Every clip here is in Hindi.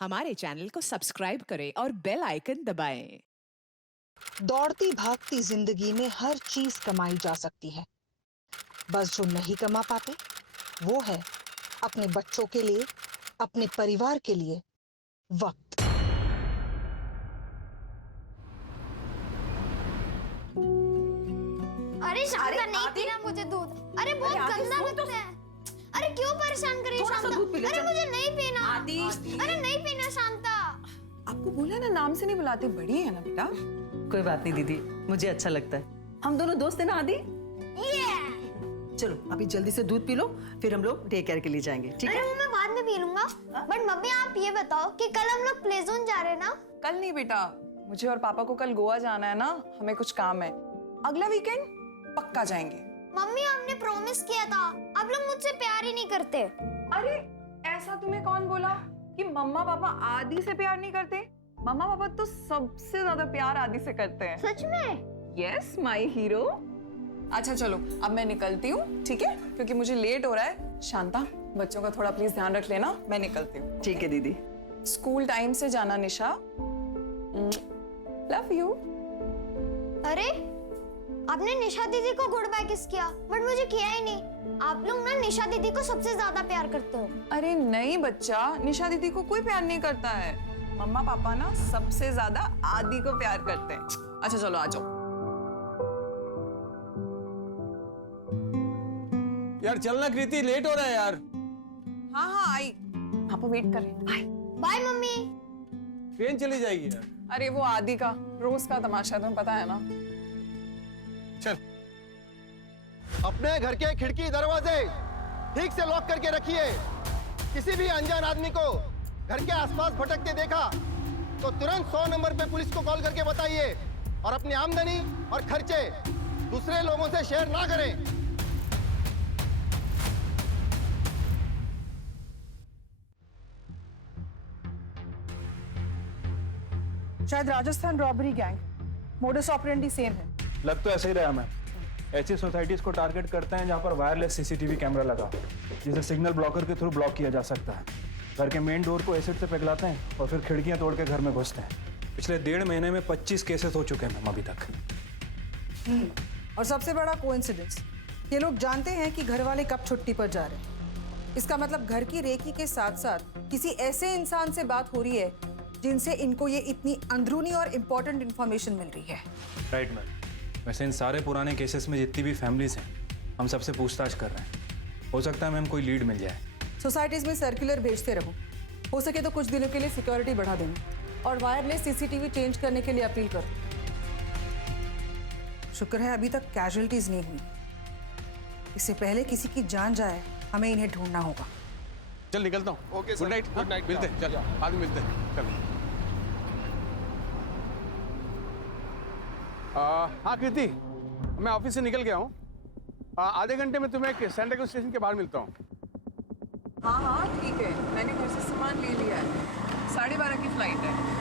हमारे चैनल को सब्सक्राइब करें और बेल आइकन दबाएं। दौड़ती भागती जिंदगी में हर चीज कमाई जा सकती है, बस जो नहीं कमा पाते वो है अपने बच्चों के लिए, अपने परिवार के लिए वक्त। अरे शांता नहीं पीना मुझे दूध। अरे बहुत गंदा लगता है। अरे क्यों परेशान कर रही है शांता? अरे मुझे नहीं पीना। अरे नहीं पीना शांता। आपको बोला ना नाम से नहीं बुलाते, बड़ी है ना बेटा। कोई बात नहीं दीदी, मुझे अच्छा लगता है। हम दोनों दोस्त हैं ना आदि? चलो अभी जल्दी से दूध पी लो, फिर हम लोग डे केयर के लिए जाएंगे, ठीक है? अरे वो मैं बाद में पी लूंगा। बट मम्मी आप ये बताओ कि कल हम लोग प्ले जोन जा रहे हैं ना? कल नहीं बेटा, मुझे और पापा को कल गोवा जाना है ना, हमें कुछ काम है। अगला वीकेंड पक्का जाएंगे। मम्मी आपने प्रॉमिस किया था, आप लोग मुझसे प्यार ही नहीं करते। अरे ऐसा तुम्हें कौन बोला कि मम्मा पापा आदि से प्यार नहीं करते? मम्मा पापा तो सबसे ज्यादा प्यार आदि से करते हैं। सच में? Yes my hero. अच्छा चलो अब मैं निकलती हूँ, ठीक है? क्योंकि मुझे लेट हो रहा है। शांता बच्चों का थोड़ा प्लीज ध्यान रख लेना, मैं निकलती हूँ। ठीक है दीदी। स्कूल टाइम से जाना निशा। Love you. अरे आपने निशा दीदी को गुड बाय किस किया, बट मुझे किया ही नहीं। आप लोग ना निशा दीदी को सबसे ज्यादा प्यार करते हो। अरे नहीं बच्चा, निशा दीदी को कोई प्यार नहीं करता है। मम्मा पापा ना सबसे ज्यादा आदि को प्यार करते हैं। अच्छा चलो आ जाओ। यार चलना कृति, लेट हो रहा है यार। हाँ हाँ आई, पापा वेट कर रहे हैं। बाय। Bye mummy. ट्रेन चली जाएगी यार। अरे वो आदि का रोज का तमाशा है, तुम्हें पता है ना। चल। अपने घर के खिड़की दरवाजे ठीक से लॉक करके रखिए। किसी भी अनजान आदमी को घर के आसपास भटकते देखा तो तुरंत 100 नंबर पे पुलिस को कॉल करके बताइए, और अपनी आमदनी और खर्चे दूसरे लोगों से शेयर ना करें। शायद Rajasthan robbery gang, modus operandi same है। लग तो ऐसे ही रहा मैम। ऐसी सोसाइटीज को टारगेट करते हैं जहां पर वायरलेस सीसीटीवी कैमरा लगा, जिसे सिग्नल ब्लॉकर के थ्रू ब्लॉक किया जा सकता है। घर के मेन डोर को एसिड से पिघलाते हैं और फिर खिड़कियां तोड़ के घर में घुसते हैं। पिछले 1.5 महीने में 25 केसेस हो चुके हैं मैम अभी तक। और सबसे बड़ा कोइंसिडेंस, ये लोग जानते हैं कि घर वाले कब छुट्टी पर जा रहे हैं। इसका मतलब घर की रेकी के साथ साथ किसी ऐसे इंसान से बात हो रही है जिनसे इनको ये इतनी अंदरूनी और इम्पोर्टेंट इंफॉर्मेशन मिल रही है। Right ma'am. वैसे इन सारे पुराने केसेस में जितनी भी फैमिलीज हैं, हम सबसे पूछताछ कर रहे हैं। हो सकता है मैम कोई लीड मिल जाए। सोसाइटीज में सर्कुलर भेजते रहो, हो सके तो कुछ दिनों के लिए सिक्योरिटी बढ़ा देना और वायरलेस सीसीटीवी चेंज करने के लिए अपील करो। शुक्र है अभी तक कैजुअलिटीज नहीं हुई। इससे पहले किसी की जान जाए, हमें इन्हें ढूंढना होगा। चल निकलता हूँ। Okay good night. Good night. मिलते हैं, चल बाद में मिलते हैं। चल। हाँ कृति, मैं ऑफिस से निकल गया हूँ। आधे घंटे में तुम्हें सेंट्रल स्टेशन के बाहर मिलता हूँ। हाँ हाँ ठीक है, मैंने घर से सामान ले लिया है। 12:30 की फ्लाइट है।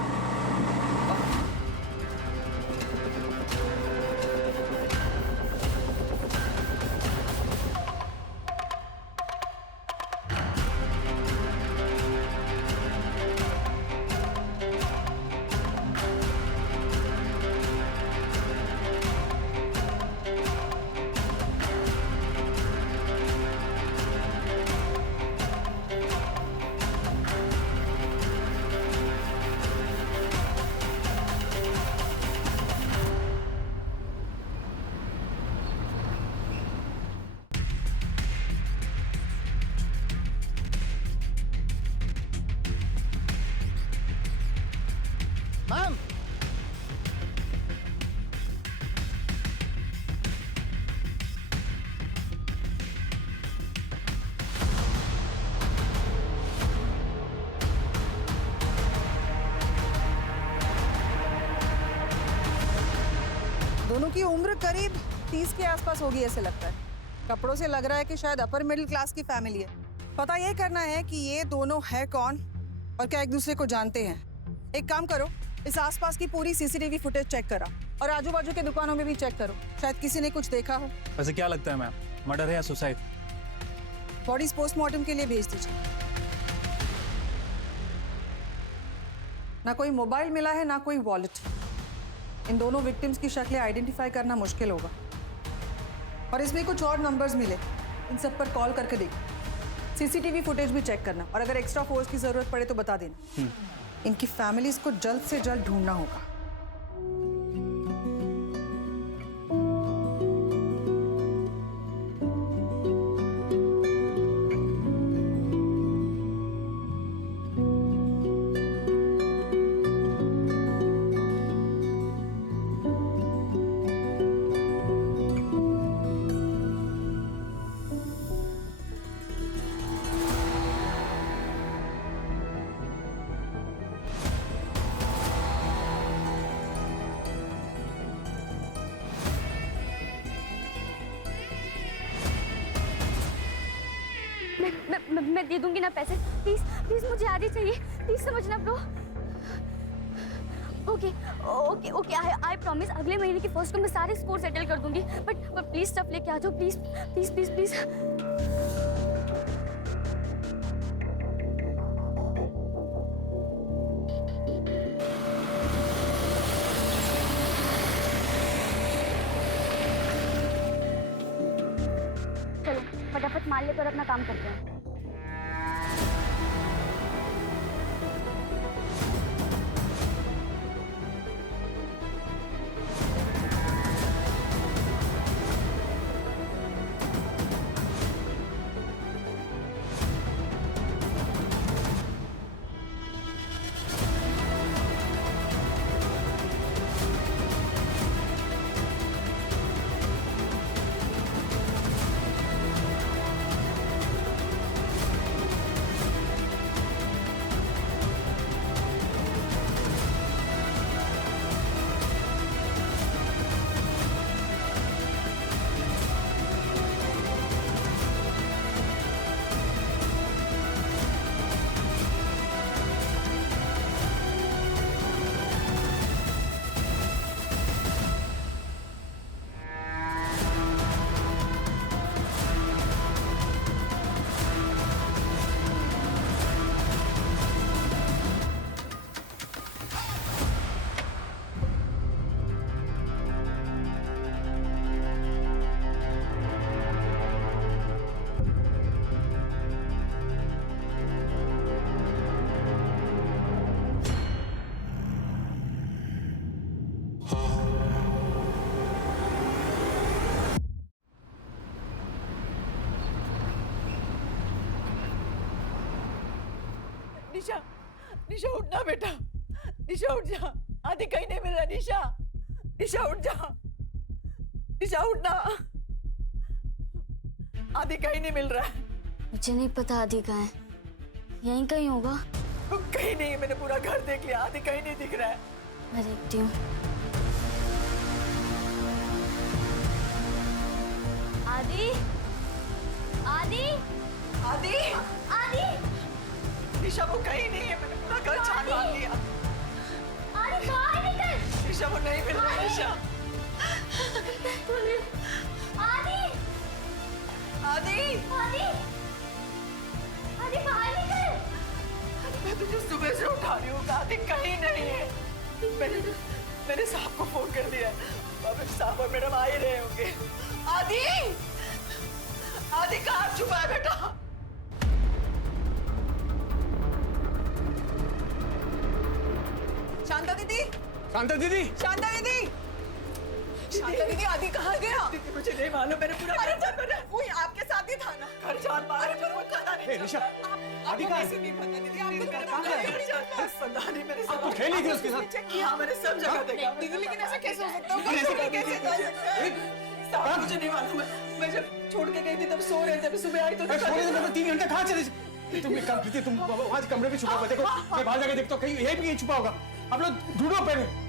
मैम, दोनों की उम्र करीब 30 के आसपास होगी ऐसे लगता है। कपड़ों से लग रहा है कि शायद अपर मिडिल क्लास की फैमिली है। पता ये करना है कि ये दोनों है कौन और क्या एक दूसरे को जानते हैं। एक काम करो, इस आसपास की पूरी सीसीटीवी फुटेज चेक करा और आजू बाजू के दुकानों में भी चेक करो, शायद किसी ने कुछ देखा हो। वैसे क्या लगता है मैम, मर्डर है या सुसाइड? बॉडीज पोस्टमार्टम के लिए भेज दीजिए। ना कोई मोबाइल मिला है ना कोई वॉलेट। इन दोनों विक्टिम्स की शक्लें आइडेंटिफाई करना मुश्किल होगा। और इसमें कुछ और नंबर्स मिले, इन सब पर कॉल करके देख। सीसीटीवी फुटेज भी चेक करना और अगर एक्स्ट्रा फोर्स की जरूरत पड़े तो बता देना। इनकी फैमिलीज को जल्द से जल्द ढूंढना होगा। मैं दे दूंगी ना पैसे। प्लीज प्लीज मुझे आधी चाहिए, प्लीज समझना bro. Okay okay okay I promise अगले महीने की फर्स्ट को मैं सारे स्कोर सेटल कर दूंगी। बट प्लीज स्टफ लेके आ जाओ, प्लीज प्लीज प्लीज प्लीज। चलो फटाफट माल लेकर अपना काम करते हैं। निशा, निशा उठना बेटा, निशा उठ जा। आदि कहीं नहीं मिल रहा। निशा, निशा उठ जा, निशा उठना। आदि कहीं नहीं मिल रहा है। मुझे नहीं पता आदि कहाँ है, यहीं कहीं होगा। कहीं नहीं, मैंने पूरा घर देख लिया, आदि कहीं नहीं दिख रहा है। मैं देखती हूँ। आदि आदि आदि आदि निशा वो कहीं नहीं है, मैंने पूरा घर छान मार लिया। आदि बाहर निकल। निशा वो नहीं मिल रहा है। निशा, आदि आदि आदि आदि बाहर निकल। मैं तुझे सुबह से उठा रही हूँ, आदि कहीं नहीं है। मैंने साहब को फोन कर दिया, अब साहब और मैडम आ ही रहे होंगे। आदि, आदि कहाँ छुपा है बेटा? शांता दीदी, शांता दीदी, शांता दीदी, शांता दीदी, आदि कहाँ गया? दीदी मुझे नहीं मालूम, मैंने पूरा वो आपके साथ ही था ना। घर जान मारे पर वो पता नहीं। निशा, आदि कहाँ है? नहीं पता दीदी, आपको पता नहीं। मैंने आप तो खेली थी उसके साथ। चेक किया, मैंने सब जगह देखा। दीदी लेकिन ऐसा कैसे हो सकता है? कैसे जा सकता है? साहब मुझे नहीं मालूम है। मैं जब छोड़ के गई थी तब सो रहे थे, अभी सुबह आई तो 3 घंटे कहाँ चले? तुम एक काम कीजिए, तुम वहाँ कमरे में छुपा हुआ देखो, मैं बाहर जाके देखता हूँ कहीं यही भी छुपा होगा। आप लोग ढूंढो पहले।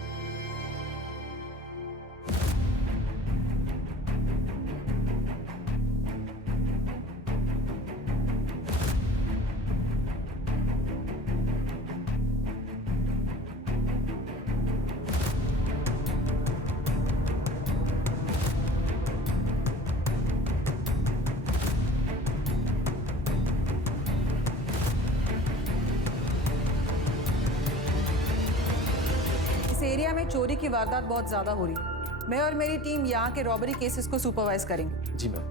एरिया में चोरी की वारदात बहुत ज्यादा हो रही है। मैं और मेरी टीम यहाँ के रॉबरी केसेस को सुपरवाइज करेंगे। जी मैम।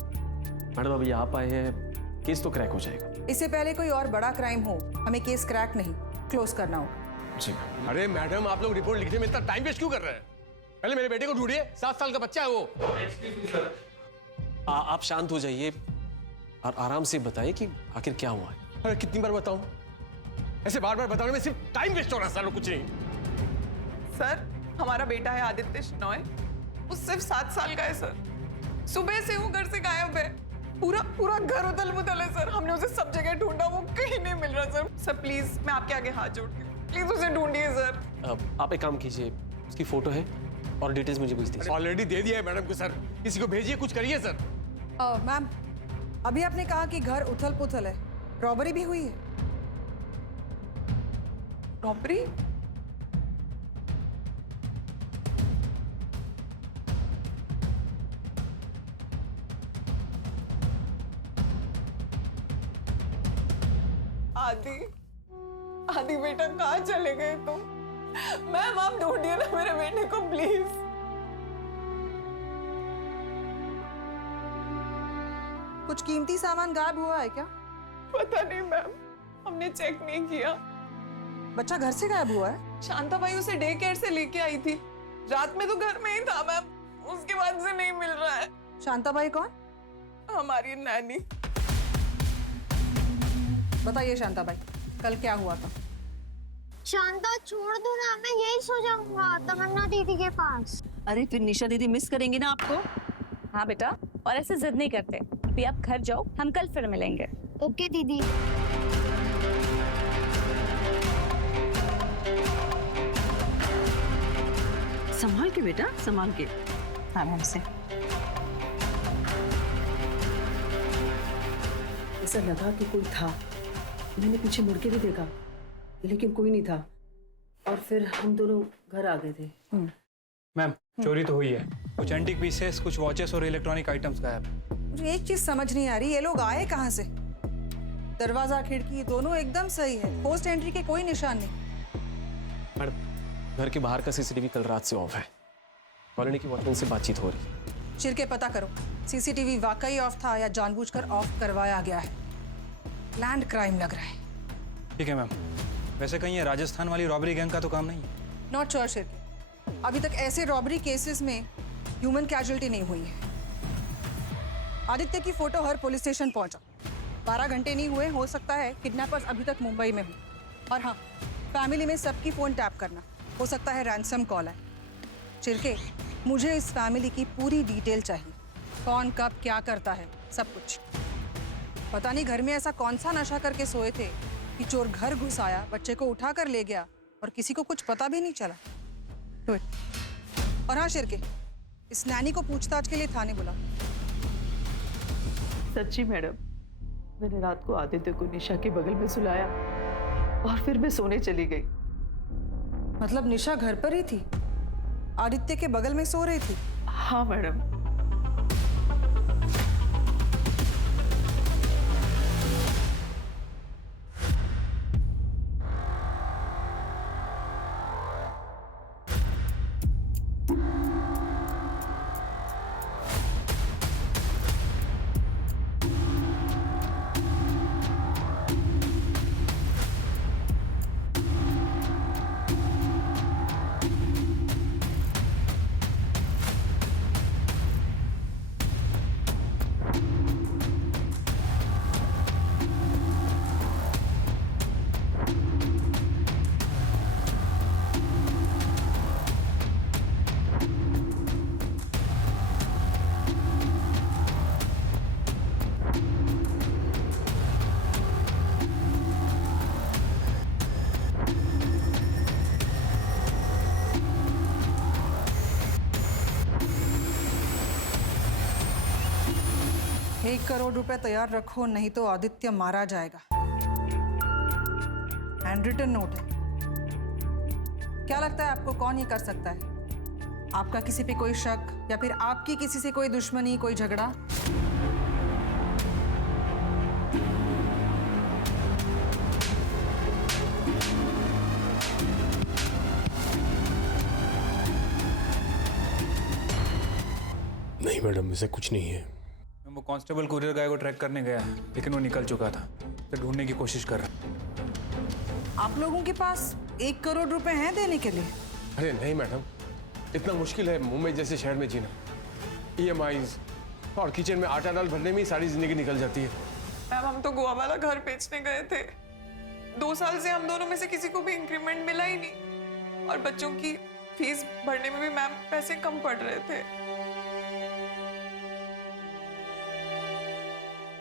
मैडम अभी आप आए हैं, केस तो क्रैक हो जाएगा। इससे पहले कोई और बड़ा क्राइम हो, हमें केस क्रैक नहीं क्लोज करना होगा। जी। अरे मैडम, आप लोग रिपोर्ट लिखने में इतना टाइम वेस्ट क्यों कर रहे हैं? पहले मेरे बेटे को ढूंढिए, 7 साल का बच्चा है वो। आप शांत हो जाइए और आराम से बताइए कि आखिर क्या हुआ है। अरे कितनी बार बताऊं? ऐसे बार बार बताने में सिर्फ टाइम वेस्ट हो रहा है सर, और कुछ नहीं। सर, हमारा बेटा है आदित्य शिनॉय, वो सिर्फ 7 साल का है सर। सुबह से वो घर से गायब है, पूरा घर उथल पुथल है सर। हमने उसे सब जगह ढूंढा, वो कहीं नहीं मिल रहा सर। सर प्लीज, मैं आपके आगे हाथ जोड़ती हूँ, प्लीज उसे ढूंढिए सर। आप एक काम कीजिए, उसकी फोटो है और डिटेल्स मुझे भेज दीजिए। ऑलरेडी दे दिया है मैडम को सर, किसी को भेजिए, कुछ करिए सर। मैम, अभी आपने कहा कि घर उथल पुथल है, रॉबरी भी हुई है? रॉबरी? आदि बेटा, कहाँ चले गए तुम? मैम, आप ढूंढिए ना मेरे बेटे को प्लीज। कुछ कीमती सामान गायब हुआ है क्या? पता नहीं मैम, हमने चेक नहीं किया। बच्चा घर से गायब हुआ है? शांता भाई उसे डे केयर से लेके आई थी, रात में तो घर में ही था मैम, उसके बाद से नहीं मिल रहा है। शांता भाई कौन? हमारी नैनी। बताइए शांता भाई, कल क्या हुआ था? शांता छोड़ दो ना, मैं यही सो जाऊंगा तमन्ना दीदी के पास। अरे फिर निशा दीदी मिस करेंगी ना आपको। हाँ बेटा, और ऐसे जिद नहीं करते। अभी आप घर जाओ, हम कल फिर मिलेंगे। ओके दीदी। संभाल के बेटा, संभाल के। आराम से। ऐसा लगा कि कोई था, मैंने पीछे मुड़ के भी देखा लेकिन कोई नहीं था, और फिर हम दोनों घर आ गए थे। मैम, चोरी तो हुई है, कुछ एंटीक पीसेस, कुछ वॉचेस और इलेक्ट्रॉनिक आइटम्स गायब। मुझे एक चीज समझ नहीं आ रही, ये लोग आए कहाँ से? दरवाजा खिड़की दोनों एकदम सही है, पोस्ट एंट्री के कोई निशान नहीं। मैडम, घर के बाहर का सीसीटीवी कल रात से ऑफ है, कॉलोनी की वॉचमैन से बातचीत हो रही है। चिरके पता करो, सीसीटीवी वाकई ऑफ था या जानबूझकर ऑफ करवाया गया है। लैंड क्राइम लग रहा है। ठीक है मैम, वैसे कहीं ये राजस्थान वाली रॉबरी गैंग का तो काम नहीं है? नॉट श्योर शिरके, अभी तक ऐसे रॉबरी केसेस में ह्यूमन कैजुअलिटी नहीं हुई है। आदित्य की फोटो हर पुलिस स्टेशन पहुंचा, 12 घंटे नहीं हुए, हो सकता है किडनैपर्स अभी तक मुंबई में हो। और हाँ, फैमिली में सबकी फोन टैप करना, हो सकता है रैंसम कॉल है। चिरके, मुझे इस फैमिली की पूरी डिटेल चाहिए, कौन कब क्या करता है, सब कुछ। पता नहीं घर में ऐसा कौन सा नशा करके सोए थे कि चोर घर घुस आया, बच्चे को उठा कर ले गया और किसी को कुछ पता भी नहीं चला। और हाँ शिरके, इस नैनी को पूछताछ के लिए थाने बुला। सच्ची मैडम, मैंने रात को आदित्य को निशा के बगल में सुलाया और फिर मैं सोने चली गई। मतलब निशा घर पर ही थी, आदित्य के बगल में सो रही थी? हाँ मैडम। एक करोड़ रुपए तैयार रखो, नहीं तो आदित्य मारा जाएगा। हैंड रिटन नोट है। क्या लगता है आपको कौन ये कर सकता है? आपका किसी पे कोई शक या फिर आपकी किसी से कोई दुश्मनी, कोई झगड़ा? नहीं मैडम, ऐसा कुछ नहीं है। वो कांस्टेबल कुरियर गाय को ट्रैक करने गया, लेकिन वो निकल चुका था, तो ढूंढने की कोशिश कर रहा। आप लोगों के पास 1 करोड़ रुपए हैं देने के लिए? अरे नहीं मैडम, इतना मुश्किल है मुंबई जैसे शहर में जीना। EMIs और किचन में आटा दाल भरने में ही सारी जिंदगी निकल जाती है। मैम हम तो गोवा वाला घर बेचने गए थे। 2 साल से हम दोनों में से किसी को भी इंक्रीमेंट मिला ही नहीं, और बच्चों की फीस भरने में भी मैम पैसे कम पड़ रहे थे।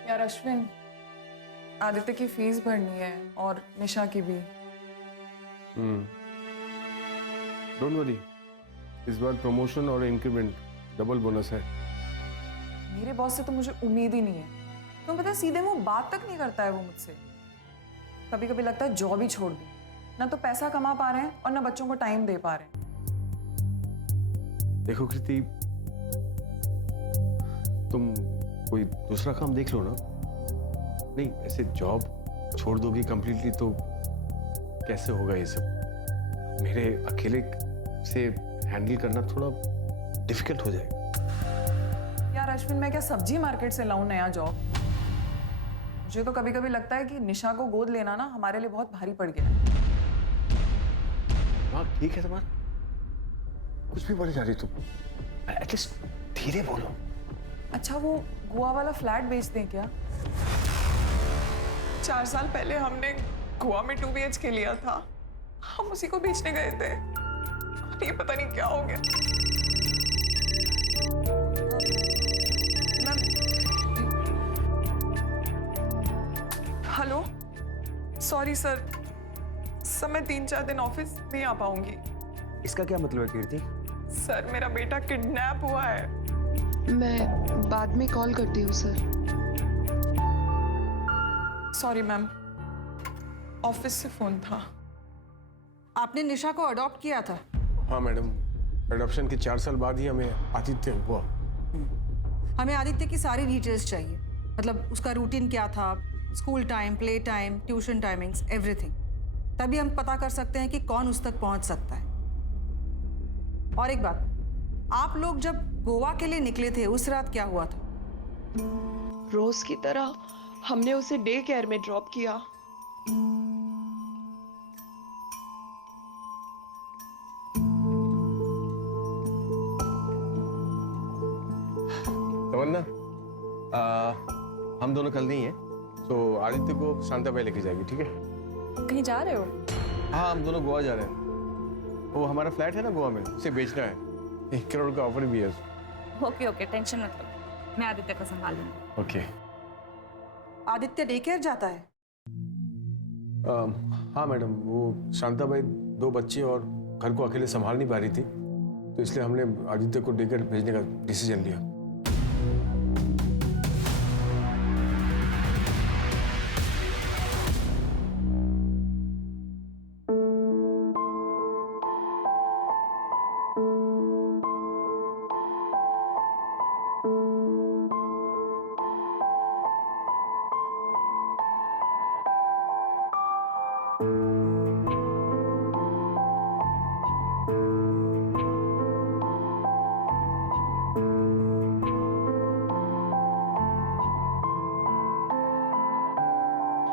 यार अश्विन, आदित्य की फीस भरनी है और निशा की भी। डोंट वरी, इस बार प्रमोशन और इंक्रीमेंट डबल बोनस है। मेरे बॉस से तो मुझे उम्मीद ही नहीं है। तुम्हें पता है, सीधे मुंह बात तक नहीं करता है वो मुझसे। कभी कभी लगता है जॉब ही छोड़ दूं। ना तो पैसा कमा पा रहे हैं और ना बच्चों को टाइम दे पा रहे हैं। देखो कृति, तुम कोई दूसरा काम देख लो ना। नहीं, ऐसे जॉब छोड़ दोगी कंप्लीटली तो कैसे होगा ये सब? मेरे अकेले से हैंडल करना थोड़ा डिफिकल्ट हो जाएगा। यार अश्विन, मैं क्या सब्जी मार्केट से लाऊं नया जॉब? मुझे तो कभी कभी लगता है कि निशा को गोद लेना ना हमारे लिए बहुत भारी पड़ गया है। हाँ ठीक है तुम्हारा, कुछ भी बोले जा रही तुम, एटलीस्ट धीरे बोलो। अच्छा, वो गोवा वाला फ्लैट बेच दें क्या? 4 साल पहले हमने गोवा में 2 BHK लिया था, हम उसी को बेचने गए थे। ये पता नहीं क्या हो गया। हेलो, सॉरी सर, मैं 3-4 दिन ऑफिस नहीं आ पाऊंगी। इसका क्या मतलब है कीर्ति? सर, मेरा बेटा किडनैप हुआ है। मैं बाद में कॉल करती हूँ सर। सॉरी मैम, ऑफिस से फोन था। आपने निशा को अडॉप्ट किया था? हाँ मैडम, एडॉप्शन के 4 साल बाद ही हमें आदित्य हुआ। हमें आदित्य की सारी डिटेल्स चाहिए, मतलब उसका रूटीन क्या था, school time, play time, tuition timings, everything. तभी हम पता कर सकते हैं कि कौन उस तक पहुंच सकता है। और एक बात, आप लोग जब गोवा के लिए निकले थे उस रात क्या हुआ था? रोज की तरह हमने उसे डे केयर में ड्रॉप किया। तमन्ना, हम दोनों कल नहीं है, तो आदित्य को शांताबाई लेके जाएगी, ठीक है? कहीं जा रहे हो? हाँ, हम दोनों गोवा जा रहे हैं। वो हमारा फ्लैट है ना गोवा में, उसे बेचना है। 1 करोड़ का ऑफर भी है। ओके ओके, टेंशन मत लो, मैं आदित्य को संभाल लूंगी। ओके। आदित्य डे केयर जाता है? हाँ मैडम, वो शांताबाई 2 बच्चे और घर को अकेले संभाल नहीं पा रही थी, तो इसलिए हमने आदित्य को डे केयर भेजने का डिसीजन लिया।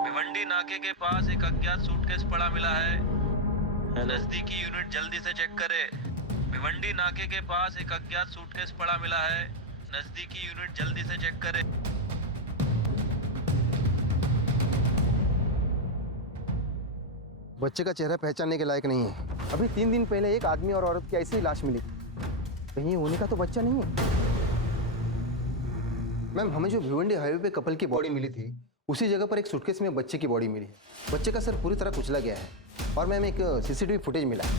भिवंडी नाके के पास एक अज्ञात सूटकेस पड़ा मिला है, नजदीकी यूनिट जल्दी से चेक करे। भिवंडी नाके के पास एक अज्ञात सूटकेस पड़ा मिला है, नजदीकी यूनिट जल्दी से चेक करे। बच्चे का चेहरा पहचानने के लायक नहीं है। अभी 3 दिन पहले एक आदमी और औरत की ऐसी ही लाश मिली, कहीं उन्हीं का तो बच्चा नहीं है। मैम, हमें जो भिवंडी हाईवे पे कपल की बॉडी मिली थी, उसी जगह पर एक सूटकेस में बच्चे की बॉडी मिली है। बच्चे का सर पूरी तरह कुचला गया है, और मैम एक CCTV फुटेज मिला है।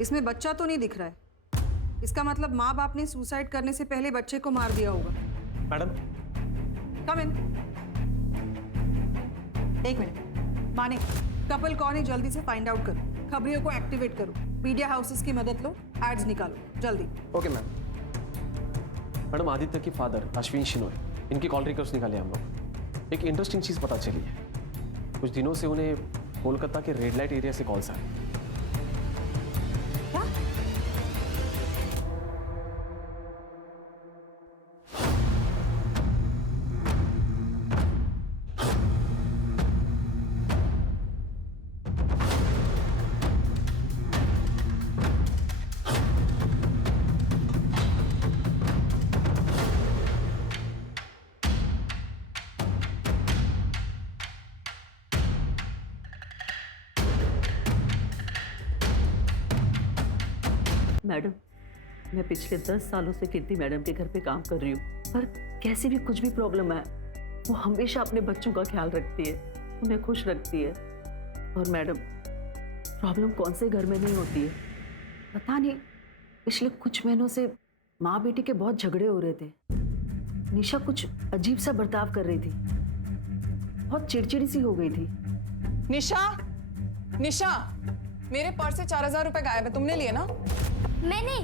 इसमें बच्चा तो नहीं दिख रहा है। इसका मतलब माँ बाप ने सुसाइड करने से पहले बच्चे को मार दिया होगा। मैडम, कम इन। एक मिनट, मानिक, कपल कौन है जल्दी से फाइंड आउट करो। खबरियों को एक्टिवेट करो, मीडिया हाउसेस की मदद लो, एड्स निकालो जल्दी। Okay ma'am. मैडम आदित्य के फादर अश्विन शिनोय, इनकी कॉल रिकॉर्ड्स निकाले हम लोग। एक इंटरेस्टिंग चीज पता चली है, कुछ दिनों से उन्हें कोलकाता के रेड लाइट एरिया से कॉल्स आए। मैडम, मैं पिछले 10 सालों से कीर्ति मैडम के घर पे काम कर रही हूँ, पर कैसी भी कुछ भी प्रॉब्लम है, वो हमेशा अपने बच्चों का ख्याल रखती है, उन्हें खुश रखती है। और मैडम, प्रॉब्लम कौन से घर में नहीं होती है, पता नहीं पिछले कुछ महीनों से माँ बेटी के बहुत झगड़े हो रहे थे। निशा कुछ अजीब सा बर्ताव कर रही थी, बहुत चिड़चिड़ी सी हो गई थी। निशा, निशा, मेरे पर्स से 4000 रुपए गायब है, तुमने लिए ना? मैंने?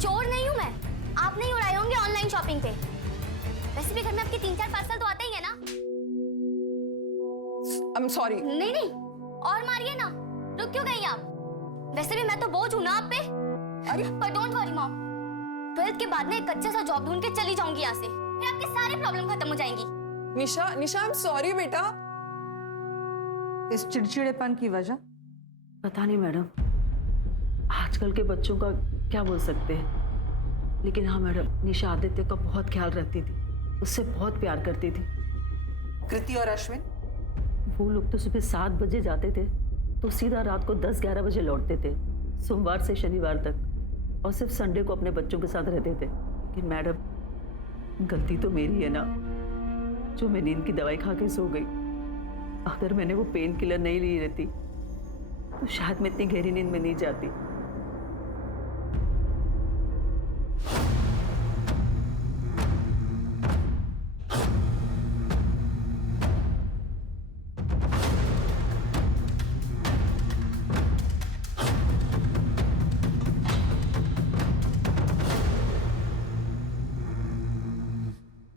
चोर नहीं हूं मैं, आप नहीं उड़ाए होंगे ऑनलाइन शॉपिंग पे। वैसे भी घर में आपके 3-4 पार्सल तो आते ही है ना। I'm sorry। नहीं नहीं, और मारिए ना, रुक क्यों गई आप? वैसे भी मैं तो बोझ हूं ना आप पे। अरे पर डोंट वरी मॉम, 12th के बाद में एक अच्छा सा जॉब ढूंढ के चली जाऊंगी यहाँ से, फिर आपके सारे प्रॉब्लम खत्म हो जाएंगी। निशा, निशा, I'm sorry बेटा। इस चिड़चिड़ेपन की वजह? पता नहीं मैडम, आजकल के बच्चों का क्या बोल सकते हैं, लेकिन हाँ मैडम, निशा आदित्य का बहुत ख्याल रखती थी, उससे बहुत प्यार करती थी। कृति और अश्विन? वो लोग तो सुबह 7 बजे जाते थे तो सीधा रात को 10-11 बजे लौटते थे, सोमवार से शनिवार तक, और सिर्फ संडे को अपने बच्चों के साथ रहते थे। लेकिन मैडम, गलती तो मेरी है ना, जो मैं नींद की दवाई खा के सो गई। अगर मैंने वो पेन किलर नहीं ली रहती तो शायद मैं इतनी गहरी नींद में नहीं जाती।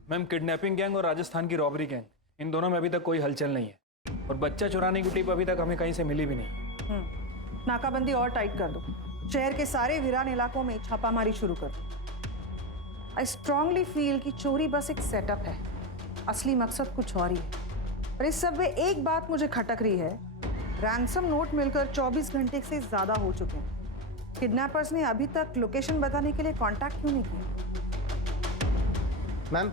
मैम, किडनैपिंग गैंग और राजस्थान की रॉबरी गैंग, इन दोनों में अभी तक कोई हलचल नहीं है, और बच्चा चुराने की टिप अभी तक हमें कहीं से मिली भी नहीं। नाकाबंदी और टाइट कर दो, शहर के सारे वीरान इलाकों में छापामारी शुरू कर दो। आई स्ट्रांगली फील कि चोरी बस एक सेटअप है, असली मकसद कुछ और ही है। पर इस सब में एक बात मुझे खटक रही है, रैंसम नोट मिलकर 24 घंटे से ज्यादा हो चुके हैं। किडनैपर्स ने अभी तक लोकेशन बताने के लिए कांटेक्ट क्यों नहीं किया? मैम,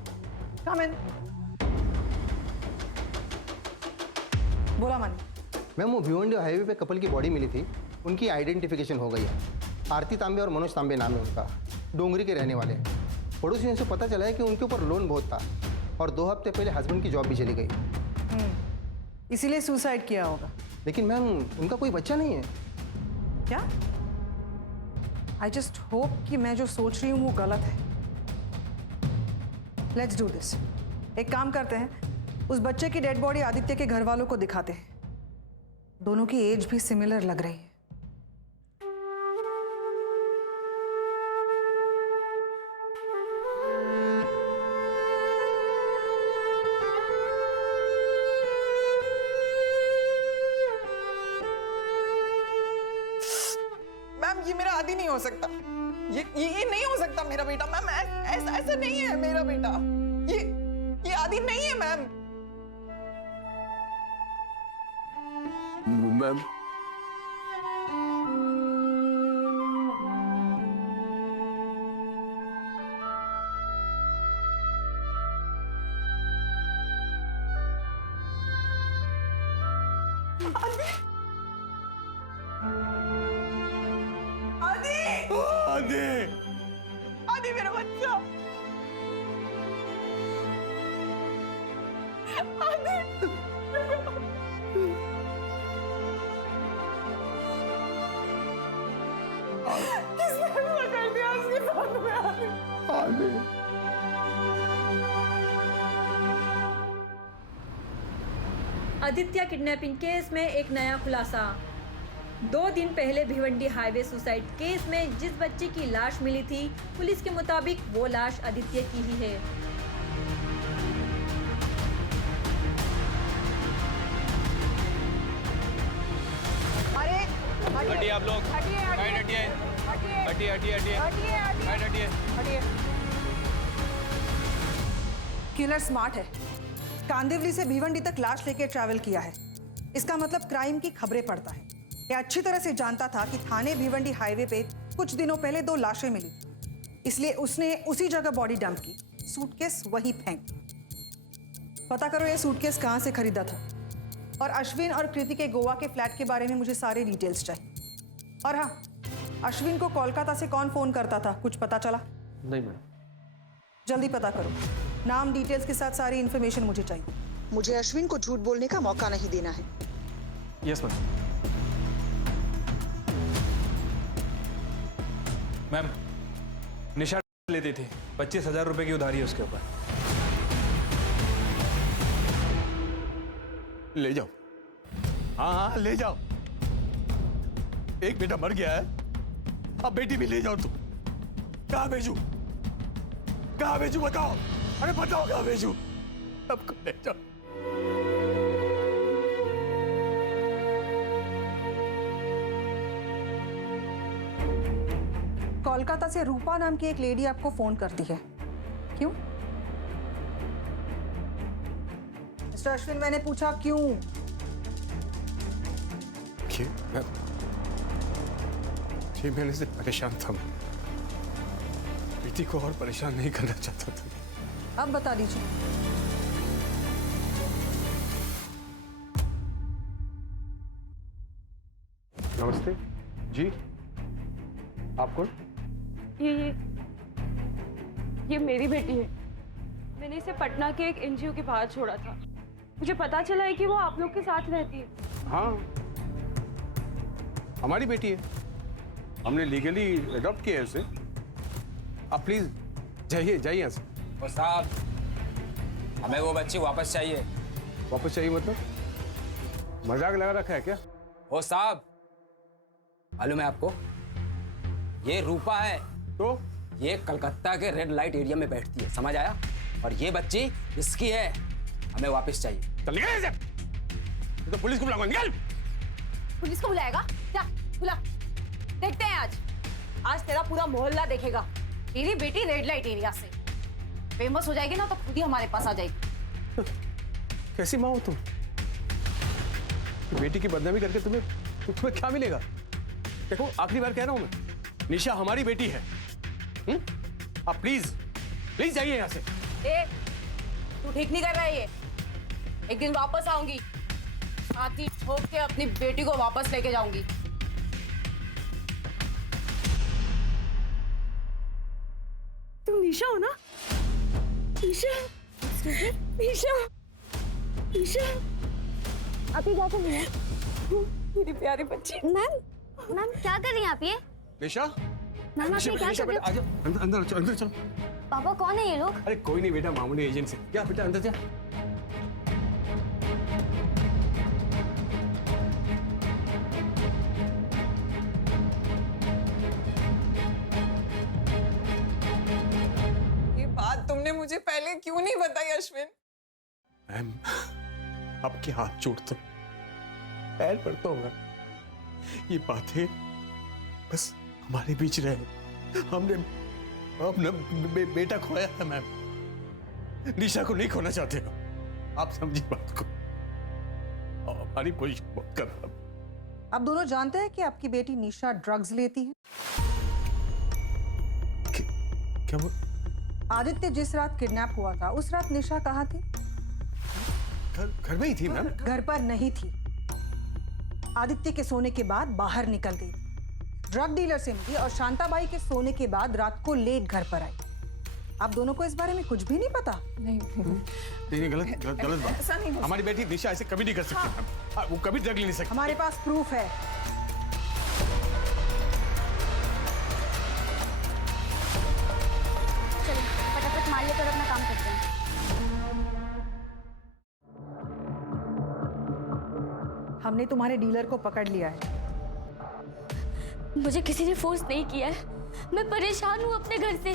कम इन। बोला मनी। मैम, वो भिवंडी हाईवे पे कपल की बॉडी मिली थी, उनकी आइडेंटिफिकेशन हो गई है। आरती तांबे और मनोज तांबे नाम है उनका, डोंगरी के रहने वाले हैं। पड़ोसियों से पता चला है कि उनके ऊपर लोन बहुत था और 2 हफ्ते पहले हस्बैंड की जॉब भी चली गई। इसीलिए सुसाइड किया होगा। लेकिन मैम, उनका कोई बच्चा नहीं है। क्या? आई जस्ट होप कि मैं जो सोच रही हूँ वो गलत है। Let's do this. एक काम करते हैं, उस बच्चे की डेड बॉडी आदित्य के घर वालों को दिखाते हैं। दोनों की एज भी सिमिलर लग रही है। मैम, ये मेरा आदि नहीं हो सकता, ये नहीं हो सकता मेरा बेटा। मैम, ऐसा नहीं है मेरा बेटा, ये आदि नहीं है मैम। मैम, आदि मेरा बच्चा, आदि। किसने ऐसा कर दिया उसके साथ में? आदि। आदित्य किडनैपिंग केस में एक नया खुलासा। 2 दिन पहले भिवंडी हाईवे सुसाइड केस में जिस बच्ची की लाश मिली थी, पुलिस के मुताबिक वो लाश आदित्य की ही है। अरे हटिए आप लोग, साइड हटिए, हटिए हटिए हटिए, साइड हटिए। किलर स्मार्ट है। कांदिवली से भिवंडी तक लाश लेकर ट्रैवल किया है। इसका मतलब क्राइम की खबरें पढ़ता है। ये अच्छी तरह से जानता था कि थाने भिवंडी हाईवे पे कुछ दिनों पहले 2 लाशें मिली, इसलिए उसने उसी जगह बॉडी डंप की, सूटकेस वहीं फेंक। पता करो ये सूटकेस कहाँ से खरीदा था। और अश्विन और कृति के गोवा के फ्लैट के बारे में मुझे सारे डिटेल्स चाहिए। और हाँ, अश्विन को कोलकाता से कौन फोन करता था, कुछ पता चला? नहीं मैडम। जल्दी पता करो, नाम डिटेल्स के साथ सारी इन्फॉर्मेशन मुझे चाहिए। मुझे अश्विन को झूठ बोलने का मौका नहीं देना है। Yes ma'am. मैम, निशा लेती थी, 25,000 रुपए की उधारी है उसके ऊपर। ले जाओ, हाँ ले जाओ। एक बेटा मर गया है, अब बेटी भी ले जाओ। तुम कहाँ भेजू, कहाँ भेजू बताओ? अरे बताओ कहाँ भेजू? सबको ले जाओ। कोलकाता से रूपा नाम की एक लेडी आपको फोन करती है, क्यों? मिस्टर अश्विन, मैंने पूछा क्यों? ये मैंने से परेशान था। प्रीति को और परेशान नहीं करना चाहता था। अब बता दीजिए। नमस्ते जी, आप कौन? ये मेरी बेटी है। मैंने इसे पटना के एक एनजीओ के बाहर छोड़ा था। मुझे पता चला है कि वो आप लोग के साथ रहती है। हाँ, हमारी बेटी है, हमने लीगली अडॉप्ट किया है उसे। आप प्लीज जाइए, जाइए यहाँ से। और साहब, हमें वो बच्ची वापस चाहिए। वापस चाहिए मतलब? मजाक लगा रखा है क्या? ओ साहब, मालूम है आपको, ये रूपा है। तो ये कलकत्ता के रेड लाइट एरिया में बैठती है, समझ आया? और ये बच्ची इसकी है, हमें वापस चाहिए। चल निकल से। तो पुलिस को बुलाऊंगा, निकल। पुलिस को बुलाएगा? क्या बुला? देखते हैं आज तेरा पूरा मोहल्ला देखेगा। तेरी बेटी रेड लाइट एरिया से फेमस हो जाएगी ना, तो खुद ही हमारे पास आ जाएगी। कैसी माँ हो तुम? बेटी की बदनामी करके तुम्हें क्या मिलेगा? देखो, आखिरी बार कह रहा हूं मैं, निशा हमारी बेटी है। आप प्लीज प्लीज जाइए यहाँ से। ए, तू ठीक नहीं कर रहा है ये। एक दिन वापस आऊंगी, छाती ठोक के अपनी बेटी को वापस लेके जाऊंगी। तुम निशा हो ना? निशा, निशा, निशा, आप ही जाकर मिले। मेरी प्यारी बच्ची। मैम, क्या कर रही हैं आप ये? निशा, मैम, आप ये क्या कर रही हैं? आजा, अंदर चलो, अंदर चलो। पापा कौन है ये लोग? अरे कोई नहीं बेटा, मामूली एजेंट से। क्या बेटा, अंदर जा। ये बात तुमने मुझे पहले क्यों नहीं बताई अश्विन? मैम, आपके हाथ जोड़ता हूं, पैर पड़ता हूं मैं। ये बातें बस हमारे बीच रहे। हमने अपना बेटा खोया है मैम, निशा को नहीं खोना चाहते हम। आप समझिए बात को, हमारी पोजीशन बहुत खराब। आप दोनों जानते हैं कि आपकी बेटी निशा ड्रग्स लेती है? क्या वो? आदित्य जिस रात किडनैप हुआ था, उस रात निशा कहाँ थी? घर में ही थी मैम। घर पर नहीं थी। आदित्य के सोने के बाद बाहर निकल गई, ड्रग डीलर से मिली और शांताबाई के सोने के बाद रात को लेट घर पर आई। आप दोनों को इस बारे में कुछ भी नहीं पता? नहीं, गलत बात। हमारी बेटी निशा ऐसे कभी नहीं कर सकती। हाँ। वो कभी ड्रग ले नहीं सकती। हमारे पास प्रूफ है। चलो फटाफट मार लेकर अपना काम करते हैं। हमने तुम्हारे डीलर को पकड़ लिया है। मुझे किसी ने फोर्स नहीं किया है। मैं परेशान हूँ अपने घर से,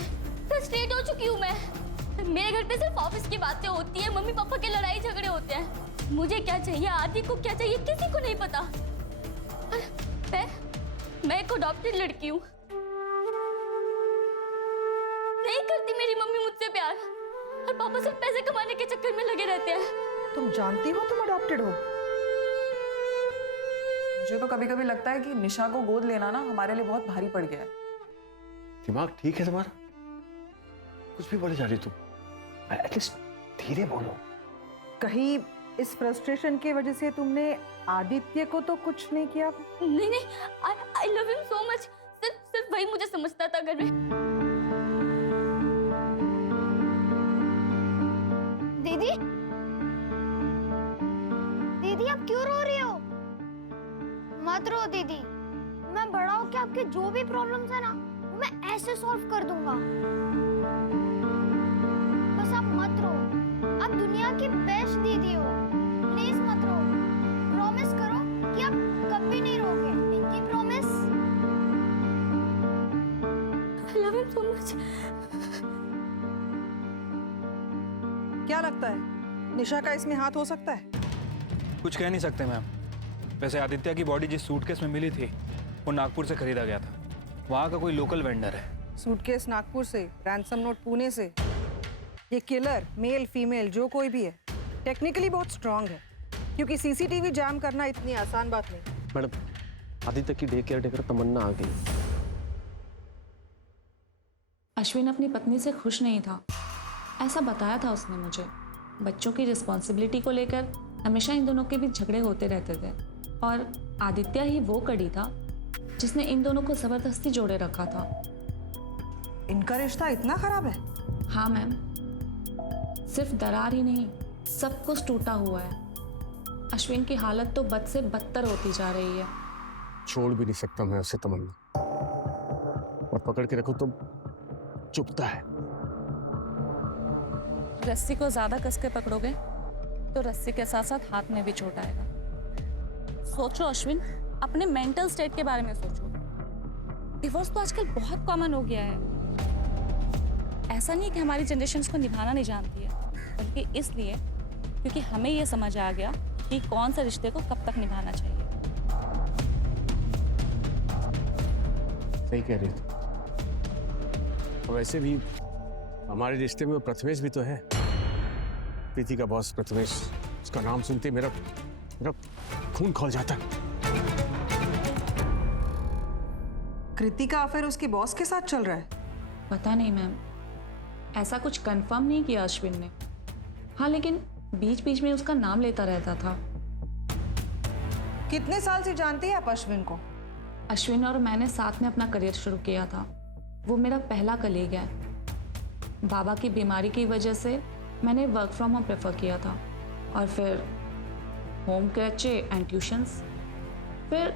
फ्रस्ट्रेट हो चुकी हूँ मैं। मेरे घर पे सिर्फ ऑफिस की बातें होती है, मम्मी पापा के लड़ाई झगड़े होते हैं। मुझे क्या चाहिए, आदि को क्या चाहिए, किसी को नहीं पता। मैं एक अडॉप्टेड लड़की हूँ। नहीं करती मेरी मम्मी मुझसे प्यार, और पापा सिर्फ पैसे कमाने के चक्कर में लगे रहते हैं। तुम जानती हो तुम अडॉप्टेड हो? मुझे तो कभी कभी लगता है कि निशा को गोद लेना ना हमारे लिए बहुत भारी पड़ गया है। दिमाग ठीक है तुम्हारा? कुछ भी बोले जा रही तुम, एटलीस्ट धीरे बोलो। कहीं इस फ्रस्ट्रेशन की वजह से तुमने आदित्य को तो कुछ नहीं किया? नहीं नहीं, आई लव हिम सो मच। सिर्फ वही मुझे समझता था घर में। दीदी, दीदी आप क्यों रो रही हो? मत रो दीदी, मैं बड़ा होके आपके जो भी प्रॉब्लम्स है ना वो मैं ऐसे सॉल्व कर दूंगा। बस आप मत रो, आप दुनिया की बेस्ट दीदी हो। प्लीज मत रो, प्रॉमिस करो कि आप कभी नहीं रोगे। Pinky promise. I love him so much. क्या लगता है निशा का इसमें हाथ हो सकता है? कुछ कह नहीं सकते मैम। वैसे आदित्य की बॉडी जिस सूटकेस में मिली थी वो नागपुर से खरीदा गया था। वहाँ का कोई लोकल वेंडर है। सूटकेस नागपुर से, रैंसम नोट पुणे से। ये किलर मेल फीमेल जो कोई भी है टेक्निकली बहुत स्ट्रांग है, क्योंकि सीसीटीवी जैम करना इतनी आसान बात नहीं। मैडम, आदित्य की डे केयर टेकर तमन्ना आ गई। अश्विन अपनी पत्नी से खुश नहीं था, ऐसा बताया था उसने मुझे। बच्चों की रिस्पॉन्सिबिलिटी को लेकर हमेशा इन दोनों के बीच झगड़े होते रहते थे, और आदित्य ही वो कड़ी था जिसने इन दोनों को जबरदस्ती जोड़े रखा था। इनका रिश्ता इतना खराब है? हाँ मैम, सिर्फ दरार ही नहीं, सब कुछ टूटा हुआ है। अश्विन की हालत तो बद से बदतर होती जा रही है। छोड़ भी नहीं सकता मैं उसे तमन्ना, और पकड़ के रखो तो चुभता है। रस्सी को ज्यादा कस के पकड़ोगे तो रस्सी के साथ साथ हाथ में भी चोट आएगा। सोचो अश्विन, अपने मेंटल स्टेट के बारे में सोचो। डिवोर्स तो आजकल बहुत कॉमन हो गया है। ऐसा नहीं कि हमारी जनरेशन को निभाना नहीं जानती है, बल्कि इसलिए क्योंकि हमें ये समझ आ गया कि कौन से रिश्ते को कब तक निभाना चाहिए। सही कह रही हो। वैसे भी हमारे रिश्ते में प्रथमेश भी तो है। प्रीति का बॉस प्रथमेश, उसका नाम सुनते मेरा खून खौल जाता है। कृति का अफेयर उसके बॉस के साथ चल रहा है? पता नहीं मैम, ऐसा कुछ कंफर्म नहीं किया अश्विन ने। हाँ, लेकिन बीच बीच में उसका नाम लेता रहता था। कितने साल से जानती है आप अश्विन को? अश्विन और मैंने साथ में अपना करियर शुरू किया था। वो मेरा पहला कलीग है। बाबा की बीमारी की वजह से मैंने वर्क फ्रॉम होम प्रेफर किया था, और फिर होम क्रचे एंड ट्यूशंस। फिर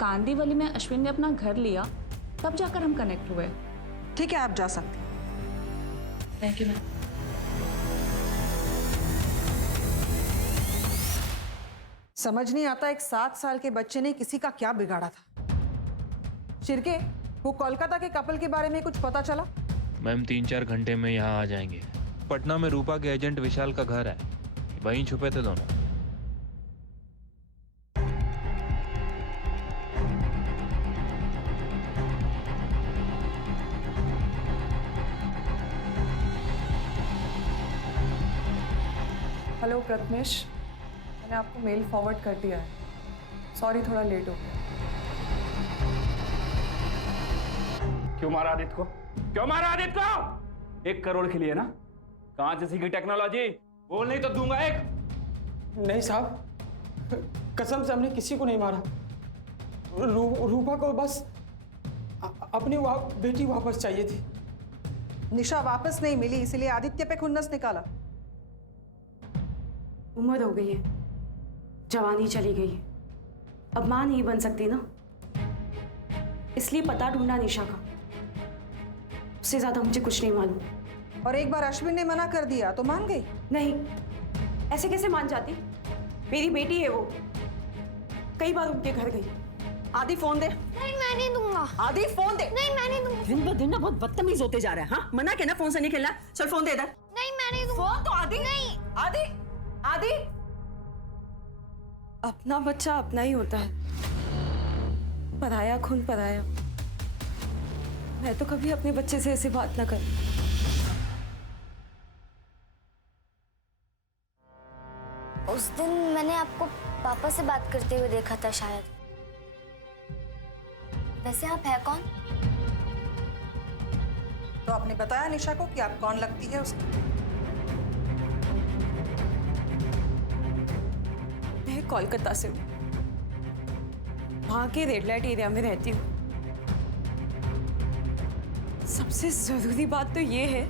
कांदीवली में अश्विन ने अपना घर लिया, तब जाकर हम कनेक्ट हुए। ठीक है, आप जा सकते। Thank you ma'am. समझ नहीं आता एक 7 साल के बच्चे ने किसी का क्या बिगाड़ा था। शिरके, वो कोलकाता के कपल के बारे में कुछ पता चला? मैम 3-4 घंटे में यहाँ आ जाएंगे। पटना में रूपा के एजेंट विशाल का घर है, वहीं छुपे थे दोनों। हेलो प्रथमेश, मैंने आपको मेल फॉरवर्ड कर दिया है। सॉरी, थोड़ा लेट हो गया। क्यों मारा आदित्य को? क्यों मारा आदित्य को? 1 करोड़ के लिए ना? कहां से सीखी टेक्नोलॉजी? बोल नहीं तो दूंगा एक। नहीं साहब, कसम से हमने किसी को नहीं मारा। रूपा को बस अपनी बेटी वापस चाहिए थी। निशा वापस नहीं मिली, इसलिए आदित्य पे खुन्नस निकाला। उम्र हो गई है, जवानी चली गई है, अब मां नहीं बन सकती ना, इसलिए पता ढूंढा निशा का। उससे ज्यादा मुझे कुछ नहीं मालूम। और एक बार अश्विन ने मना कर दिया तो मान गई? नहीं, ऐसे कैसे मान जाती? मेरी बेटी है वो। कई बार उनके घर गई। आदि फोन दे। नहीं मैं नहीं दूंगा। आदि फोन दे। नहीं मैं नहीं दूंगा। दिन ब दिन ना बहुत बदतमीज होते जा रहा है। हाँ मना के ना फोन से नहीं खेलना। चल फोन दे इधर। नहीं मैं नहीं दूंगा। फोन तो आदि। नहीं। आदि आदि अपना बच्चा अपना ही होता है, पराया खून पराया। मैं तो कभी अपने बच्चे से ऐसी बात ना कर। उस दिन मैंने आपको पापा से बात करते हुए देखा था शायद। वैसे आप है कौन? तो आपने बताया निशा को कि आप कौन लगती है उसकी? मैं कोलकाता से हूँ, वहां के रेड लाइट एरिया में रहती हूँ। सबसे जरूरी बात तो ये है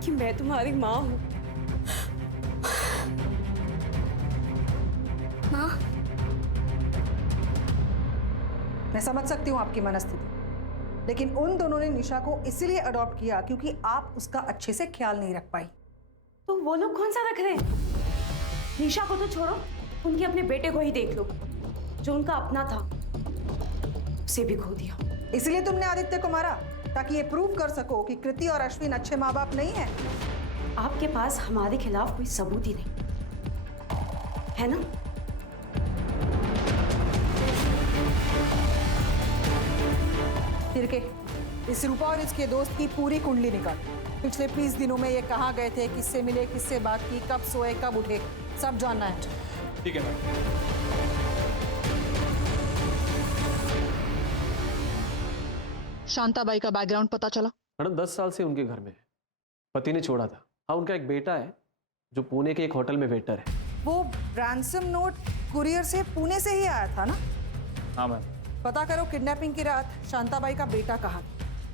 कि मैं तुम्हारी माँ हूँ। माँ? मैं समझ सकती हूँ आपकी मनस्थिति, लेकिन उन दोनों ने निशा को इसीलिए अडॉप्ट किया क्योंकि आप उसका अच्छे से ख्याल नहीं रख पाई। तो वो लोग कौन सा रख रहे हैं? निशा को तो छोड़ो, उनके अपने बेटे को ही देख लो, जो उनका अपना था उसे भी खो दिया। इसलिए तुमने आदित्य को मारा ताकि ये प्रूव कर सको कि कृति और अश्विन अच्छे माँ बाप नहीं है। आपके पास हमारे खिलाफ कोई सबूत ही नहीं है ना? फिर के इस रूपा और इसके दोस्त की पूरी कुंडली निकाल। पिछले 20 दिनों में ये कहाँ गए थे, किससे मिले, किससे बात की, कब सोए, कब उठे, सब जानना है। ठीक है मैम। शांताबाई का बैकग्राउंड पता चला? मैडम 10 साल से उनके घर में है, पति ने छोड़ा था। हाँ, उनका एक बेटा है जो पुणे के एक होटल में वेटर है। वो रैंसम नोट कुरियर से पुणे से ही आया था ना? हाँ मैम। पता करो किडनैपिंग की रात शांताबाई का बेटा कहाँ?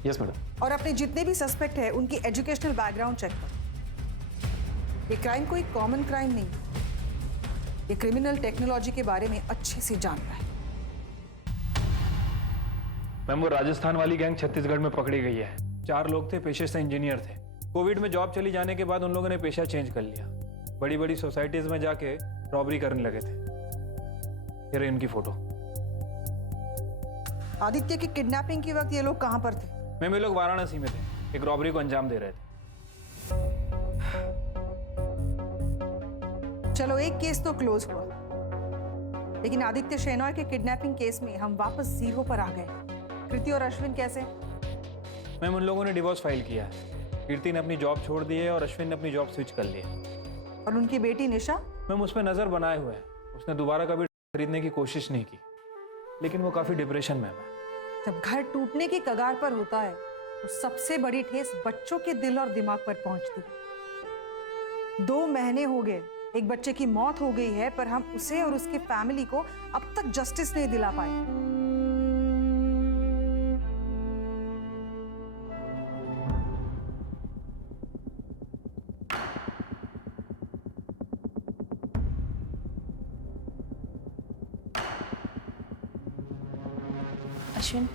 Yes madam. और अपने जितने भी सस्पेक्ट है उनकी एजुकेशनल बैकग्राउंड चेक करो। ये क्राइम कोई कॉमन क्राइम नहीं, ये क्रिमिनल टेक्नोलॉजी के बारे में अच्छे से जान रहा है। मैम वो राजस्थान वाली गैंग छत्तीसगढ़ में पकड़ी गई है। 4 लोग थे, पेशे से इंजीनियर थे। कोविड में जॉब चली जाने के बाद उन लोगों ने पेशा चेंज कर लिया, बड़ी बड़ी सोसाइटीज में जाके रॉबरी करने लगे थे। ये रही इनकी फोटो। आदित्य की किडनैपिंग के वक्त ये लोग कहाँ पर थे? मैम ये लोग वाराणसी में थे, एक रॉबरी को अंजाम दे रहे थे। चलो एक केस तो क्लोज हुआ, लेकिन आदित्य शेनॉय के किडनैपिंग केस में हम वापस जीरो पर आ गए। कृति और अश्विन कैसे? मैम उन लोगों ने डिवोर्स फाइल किया है। कीर्ति ने अपनी जॉब छोड़ दी है और अश्विन ने अपनी जॉब स्विच कर ली है। और उनकी बेटी निशा? मैम उसमें नजर बनाए हुए है, उसने दोबारा कभी खरीदने की कोशिश नहीं की, लेकिन वो काफी डिप्रेशन में है। जब घर टूटने की कगार पर होता है तो सबसे बड़ी ठेस बच्चों के दिल और दिमाग पर पहुंचती है। 2 महीने हो गए, एक बच्चे की मौत हो गई है, पर हम उसे और उसकी फैमिली को अब तक जस्टिस नहीं दिला पाए। अश्विन,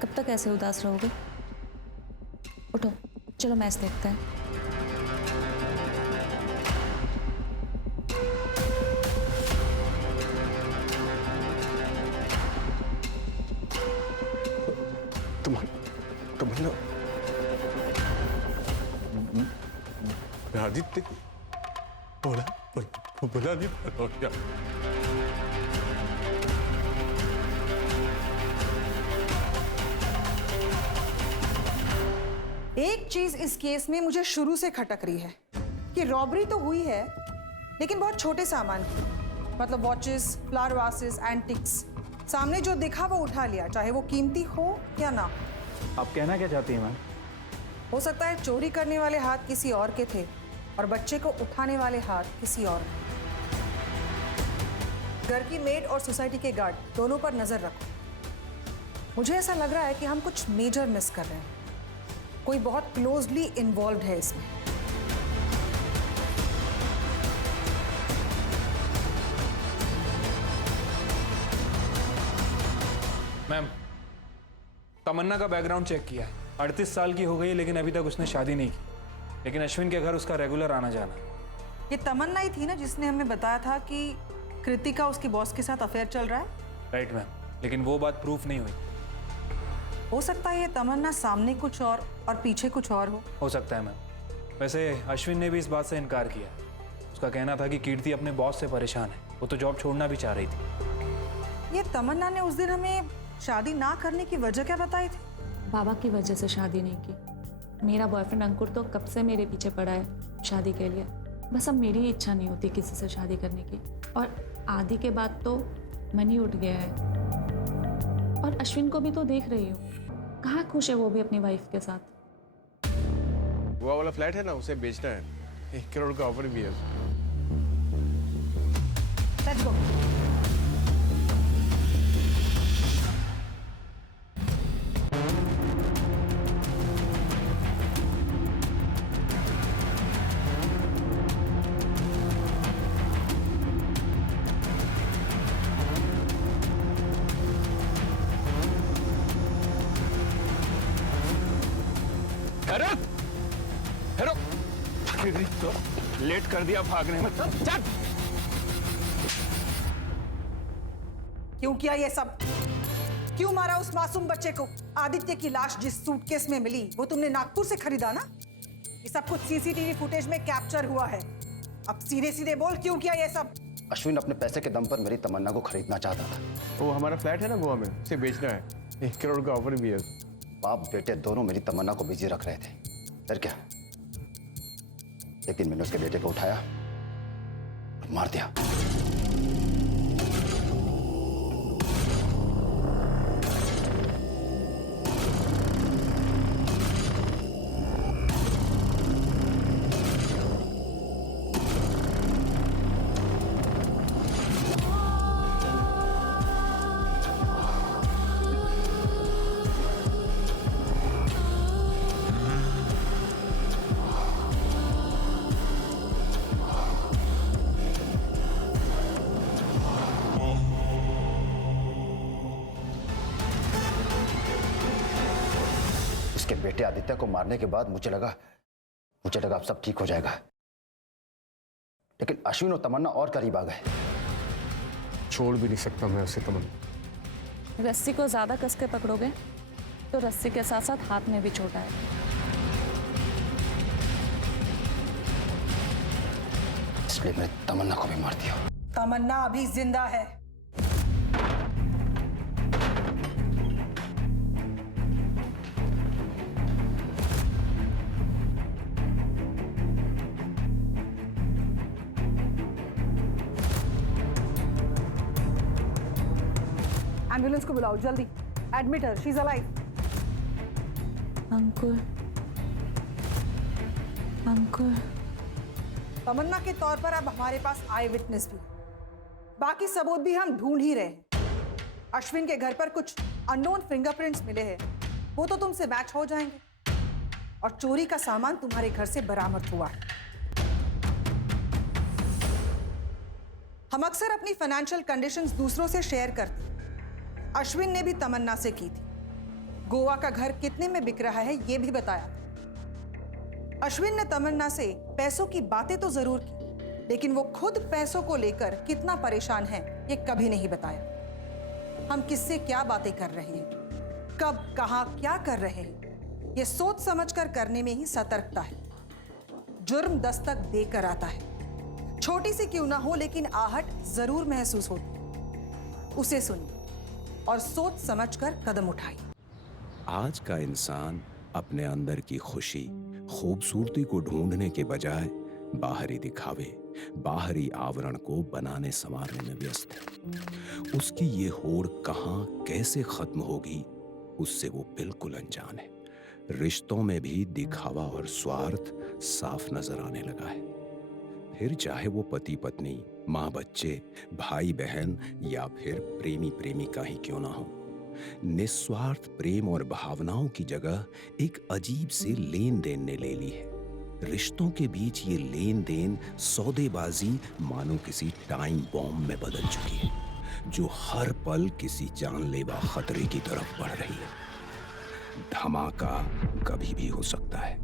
कब तक ऐसे उदास रहोगे? उठो, चलो मैच देखते हैं। तमन्ना, मैं आदित्य को बुला नहीं पा रहा हूँ क्या? एक चीज इस केस में मुझे शुरू से खटक रही है कि रॉबरी तो हुई है, लेकिन बहुत छोटे सामान की, मतलब वॉचेस, फ्लावर वासेस, एंटिक्स। सामने जो दिखा वो उठा लिया, चाहे वो कीमती हो या ना। आप कहना क्या चाहती हैं मैम? हो सकता है चोरी करने वाले हाथ किसी और के थे और बच्चे को उठाने वाले हाथ किसी और के। घर की मेड और सोसाइटी के गार्ड दोनों पर नजर रखो। मुझे ऐसा लग रहा है कि हम कुछ मेजर मिस कर रहे हैं, कोई बहुत क्लोजली इन्वॉल्व है इसमें। मैम तमन्ना का बैकग्राउंड चेक किया है, 38 साल की हो गई, लेकिन अभी तक उसने शादी नहीं की। लेकिन अश्विन के घर उसका रेगुलर आना जाना। ये तमन्ना ही थी ना जिसने हमें बताया था कि कृतिका उसके बॉस के साथ अफेयर चल रहा है? राइट मैम, लेकिन वो बात प्रूफ नहीं हुई। हो सकता है ये तमन्ना सामने कुछ और पीछे कुछ और हो सकता है मैम। वैसे अश्विन ने भी इस बात से इनकार किया है। उसका कहना था कि कीर्ति अपने बॉस से परेशान है, वो तो जॉब छोड़ना भी चाह रही थी। ये तमन्ना ने उस दिन हमें शादी ना करने की वजह क्या बताई थी? बाबा की वजह से शादी नहीं की। मेरा बॉयफ्रेंड अंकुर तो कब से मेरे पीछे पड़ा है शादी के लिए। बस अब मेरी इच्छा नहीं होती किसी से शादी करने की। और आदि के बाद तो मन ही उठ गया है। और अश्विन को भी तो देख रही हूँ, कहाँ खुश है वो भी अपनी वाइफ के साथ। वो वाला फ्लैट है ना, उसे बेचना है। 1 करोड़ का ऑफर भी है। Let's go. लेट कर दिया भागने में। चल। क्यों किया ये सब? क्यों मारा उस मासूम बच्चे को? आदित्य की लाश जिस सूटकेस में मिली वो तुमने नागपुर से खरीदा ना? ये सब कुछ सीसीटीवी फुटेज में कैप्चर हुआ है। अब सीधे सीधे बोल, क्यों किया ये सब? अश्विन अपने पैसे के दम पर मेरी तमन्ना को खरीदना चाहता था। वो हमारा फ्लैट है ना गोवा में, उसे बेचना है। 1 करोड़ का ऑफर भी है। बाप बेटे दोनों मेरी तमन्ना को बिजी रख रहे थे, फिर क्या? लेकिन मैंने उसके बेटे को उठाया और मार दिया। बेटे आदित्य को मारने के बाद मुझे लगा अब सब ठीक हो जाएगा, लेकिन अश्विन और तमन्ना और करीब आ गए। छोड़ भी नहीं सकता मैं उसे तमन्ना। रस्सी को ज्यादा कस के पकड़ोगे तो रस्सी के साथ साथ हाथ में भी चोट आएगा। इसलिए मैंने तमन्ना को भी मार दिया। तमन्ना अभी जिंदा है। एम्बुलेंस को बुलाओ जल्दी। Admit her, she is alive. Ankur, Ankur. तमन्ना के तौर पर अब हमारे पास आई विटनेस भी है। बाकी सबूत भी हम ढूंढ ही रहे हैं। अश्विन के घर पर कुछ अननोन फिंगरप्रिंट्स मिले हैं, वो तो तुमसे मैच हो जाएंगे। और चोरी का सामान तुम्हारे घर से बरामद हुआ है। हम अक्सर अपनी फाइनेंशियल कंडीशंस दूसरों से शेयर करते हैं। अश्विन ने भी तमन्ना से की थी। गोवा का घर कितने में बिक रहा है ये भी बताया। अश्विन ने तमन्ना से पैसों की बातें तो जरूर की, लेकिन वो खुद पैसों को लेकर कितना परेशान है ये कभी नहीं बताया। हम किससे क्या बातें कर रहे हैं, कब कहां क्या कर रहे हैं, ये सोच समझकर करने में ही सतर्कता है। जुर्म दस्तक देकर आता है, छोटी सी क्यों ना हो लेकिन आहट जरूर महसूस होती है। उसे सुनिए और सोच समझकर कदम उठाइए। आज का इंसान अपने अंदर की खुशी, खूबसूरती को ढूंढने के बजाय बाहरी दिखावे, बाहरी आवरण को बनाने संवारने में व्यस्त है। उसकी ये होड़ कहां कैसे खत्म होगी उससे वो बिल्कुल अनजान है। रिश्तों में भी दिखावा और स्वार्थ साफ नजर आने लगा है। फिर चाहे वो पति पत्नी, माँ बच्चे, भाई बहन या फिर प्रेमी प्रेमिका ही क्यों ना हो, निस्वार्थ प्रेम और भावनाओं की जगह एक अजीब सी लेन देन ने ले ली है। रिश्तों के बीच ये लेन देन सौदेबाजी मानो किसी टाइम बॉम्ब में बदल चुकी है, जो हर पल किसी जानलेवा खतरे की तरफ बढ़ रही है। धमाका कभी भी हो सकता है।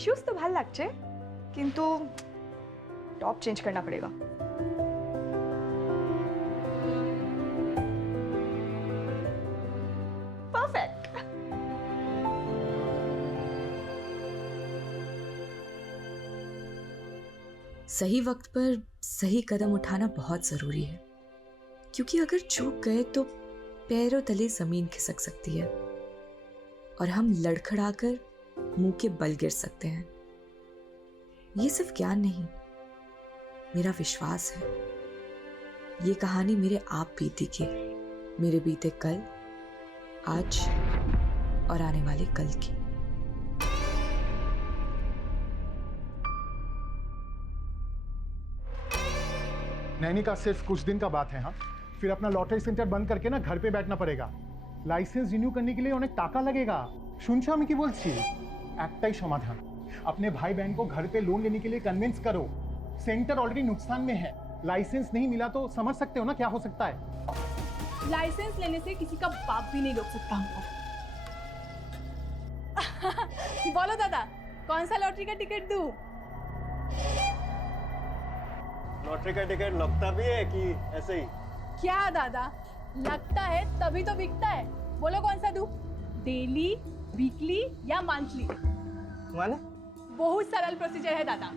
শুজ তো ভাল লাগছে, কিন্তু টপ চেঞ্জ करना पड़ेगा। परफेक्ट। सही वक्त पर सही कदम उठाना बहुत जरूरी है, क्योंकि अगर चूक गए तो पैरों तले जमीन खिसक सकती है और हम लड़खड़ाकर मुंह के बल गिर सकते हैं। ये सिर्फ ज्ञान नहीं, मेरा विश्वास है। ये कहानी मेरे आप बीती की, मेरे बीते कल, आज और आने वाले कल की। नैनी का सिर्फ कुछ दिन का बात है। हाँ, फिर अपना लॉटरी सेंटर बंद करके ना घर पे बैठना पड़ेगा। लाइसेंस रिन्यू करने के लिए अनेक टाका लगेगा। শুনছো আমি কি বলছি? একটাই সমাধান, अपने भाई बहन को घर पे लोन लेने के लिए कन्विंस करो। सेंटर ऑलरेडी नुकसान में है, लाइसेंस नहीं मिला तो समझ सकते हो ना क्या हो सकता है। लाइसेंस लेने से किसी का बाप भी नहीं रोक सकता हमको। बोलो दादा, कौन सा लॉटरी का टिकट दूं? लॉटरी का टिकट लगता भी है कि ऐसे ही? क्या दादा, लगता है तभी तो बिकता है। बोलो कौन सा दूं? डेली, वीकली या मंथली? माने? बहुत सरल प्रोसीजर है दादा।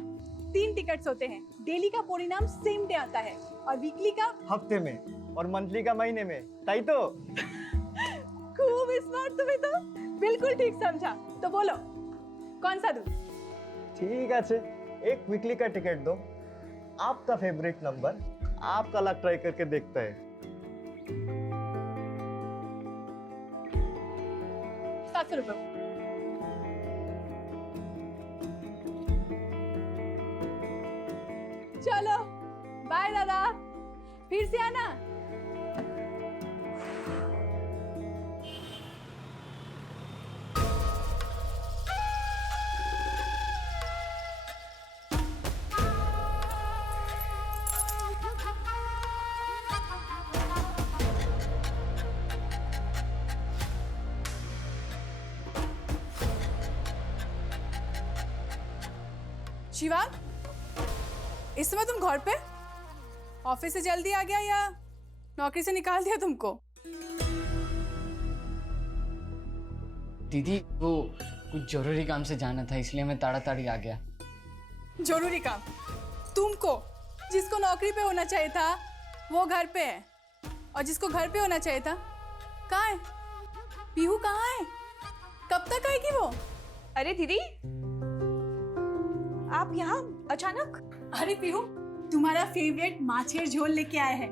3 टिकट्स होते हैं। डेली का परिणाम सेम डे आता है और वीकली का हफ्ते में और मंथली का महीने में। ताई तो खूब स्मार्ट तुम्हें तो। बिल्कुल ठीक समझा। तो बोलो कौन सा दूं? ठीक है, एक वीकली का टिकट दो। आपका फेवरेट नंबर, आपका लक ट्राई करके देखता है। 700 रुपए। चलो बाय दादा, फिर से आना। शिवा, इस समय तुम घर पे? ऑफिस से जल्दी आ गया या नौकरी से निकाल दिया तुमको? दीदी वो कुछ जरूरी काम से जाना था, इसलिए मैं ताड़ाताड़ी आ गया। जरूरी काम? तुमको? जिसको नौकरी पे होना चाहिए था वो घर पे है, और जिसको घर पे होना चाहिए था कहाँ है? पीहू कहाँ है? कब तक आएगी वो? अरे दीदी, आप यहाँ अचानक? अरे पीहू, तुम्हारा फेवरेट माछेर झोल लेके आए हैं।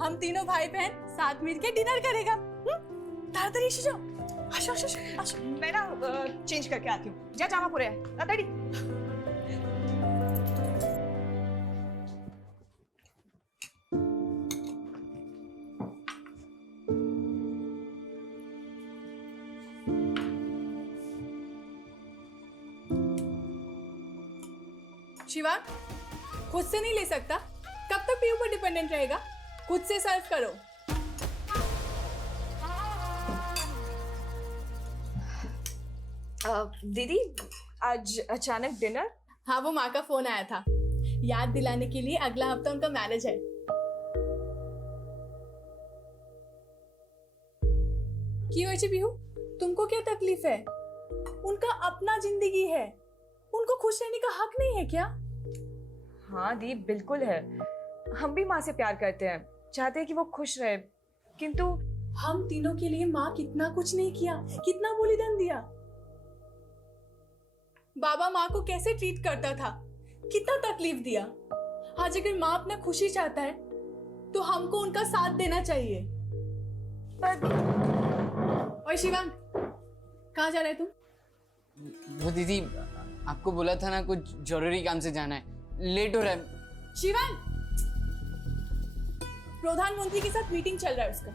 हम तीनों भाई बहन साथ मिलके डिनर करेगा। ताड़ाताड़ी से जाओ। आशो आशो आशो। मैं ना चेंज करके आती हूँ। जा जामा पूरे है। ताड़ाताड़ी। शिवा, खुद से नहीं ले सकता? कब तक पीहू पर डिपेंडेंट रहेगा? खुद से सर्व करो। दीदी, आज अचानक डिनर? हाँ, वो माँ का फोन आया था, याद दिलाने के लिए अगला हफ्ता उनका मैरिज है। क्यों है पीहू, तुमको क्या तकलीफ है? उनका अपना जिंदगी है, उनको खुश रहने का हक नहीं है क्या? हाँ दी, बिल्कुल है। हम भी माँ से प्यार करते हैं, चाहते हैं कि वो खुश रहे, किंतु हम तीनों के लिए माँ कितना कुछ नहीं किया, कितना बलिदान दिया। बाबा माँ को कैसे ट्रीट करता था, कितना तकलीफ दिया। आज अगर माँ अपना खुशी चाहता है तो हमको उनका साथ देना चाहिए। और शिवांग, कहाँ जा रहे तुम? वो दीदी, आपको बोला था ना कुछ जरूरी काम से जाना है, लेट हो रहा है। शिवांग, प्रधानमंत्री के साथ मीटिंग चल रहा है उसका।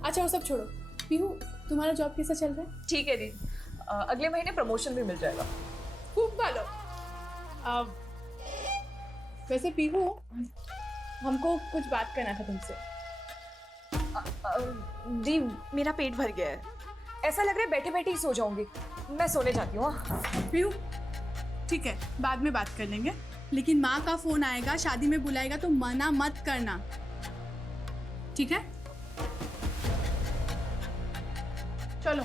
अच्छा वो सब छोड़ो, पीहू तुम्हारा जॉब कैसा चल रहा है? ठीक है दीदी, अगले महीने प्रमोशन भी मिल जाएगा। खूब भालो। वैसे पीहू, हमको कुछ बात करना था तुमसे। दी, मेरा पेट भर गया है, ऐसा लग रहा है बैठे बैठे ही सो जाऊंगी। मैं सोने जाती हूँ। पीहू ठीक है, बाद में बात कर लेंगे, लेकिन माँ का फोन आएगा, शादी में बुलाएगा तो मना मत करना, ठीक है? चलो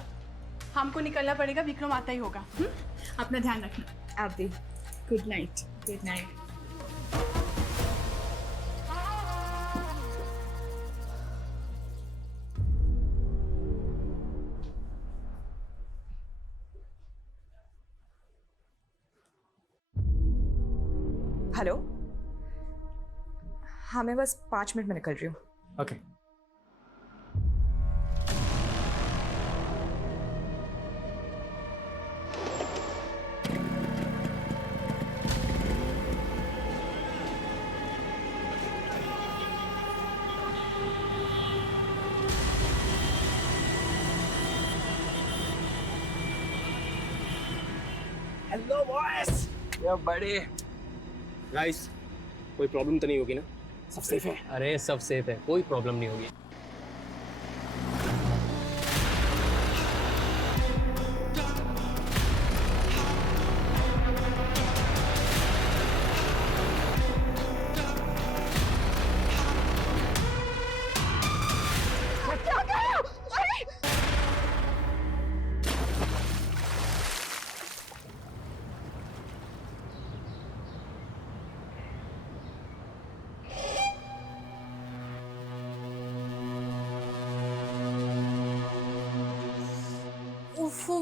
हमको निकलना पड़ेगा, विक्रम आता ही होगा। अपना ध्यान रखना। आप भी। Good night. Good night. Hello. हाँ मैं बस 5 मिनट में निकल रही हूँ। ओके। Hello boys. ये बड़े गाइस, कोई प्रॉब्लम तो नहीं होगी ना? सब सेफ है? अरे सब सेफ है, कोई प्रॉब्लम नहीं होगी।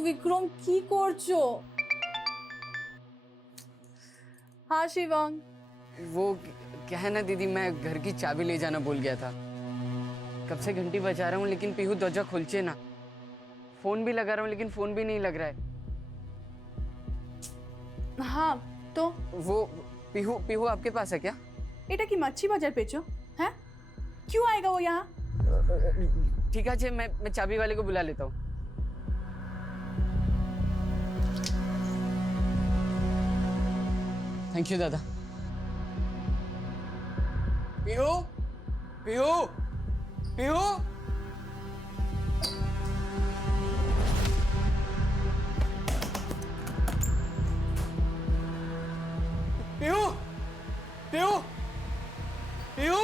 विक्रम की करछो? हाँ शिवांग। वो क्या है ना दीदी, मैं घर की चाबी ले जाना भूल गया था। कब से घंटी बजा रहा हूँ लेकिन पीहू दरवाजा खोलचे ना। फोन भी लगा रहा हूँ लेकिन फोन भी नहीं लग रहा है। हाँ तो वो पीहू आपके पास है क्या? এটা কি मच्छी बाजार बेचो हैं? क्यों आएगा वो यहाँ? ठीक है, मैं चाबी वाले को बुला लेता हूँ। थैंक यू दादा। पीहू पीहू पीहू पीहू पीहू पीहू।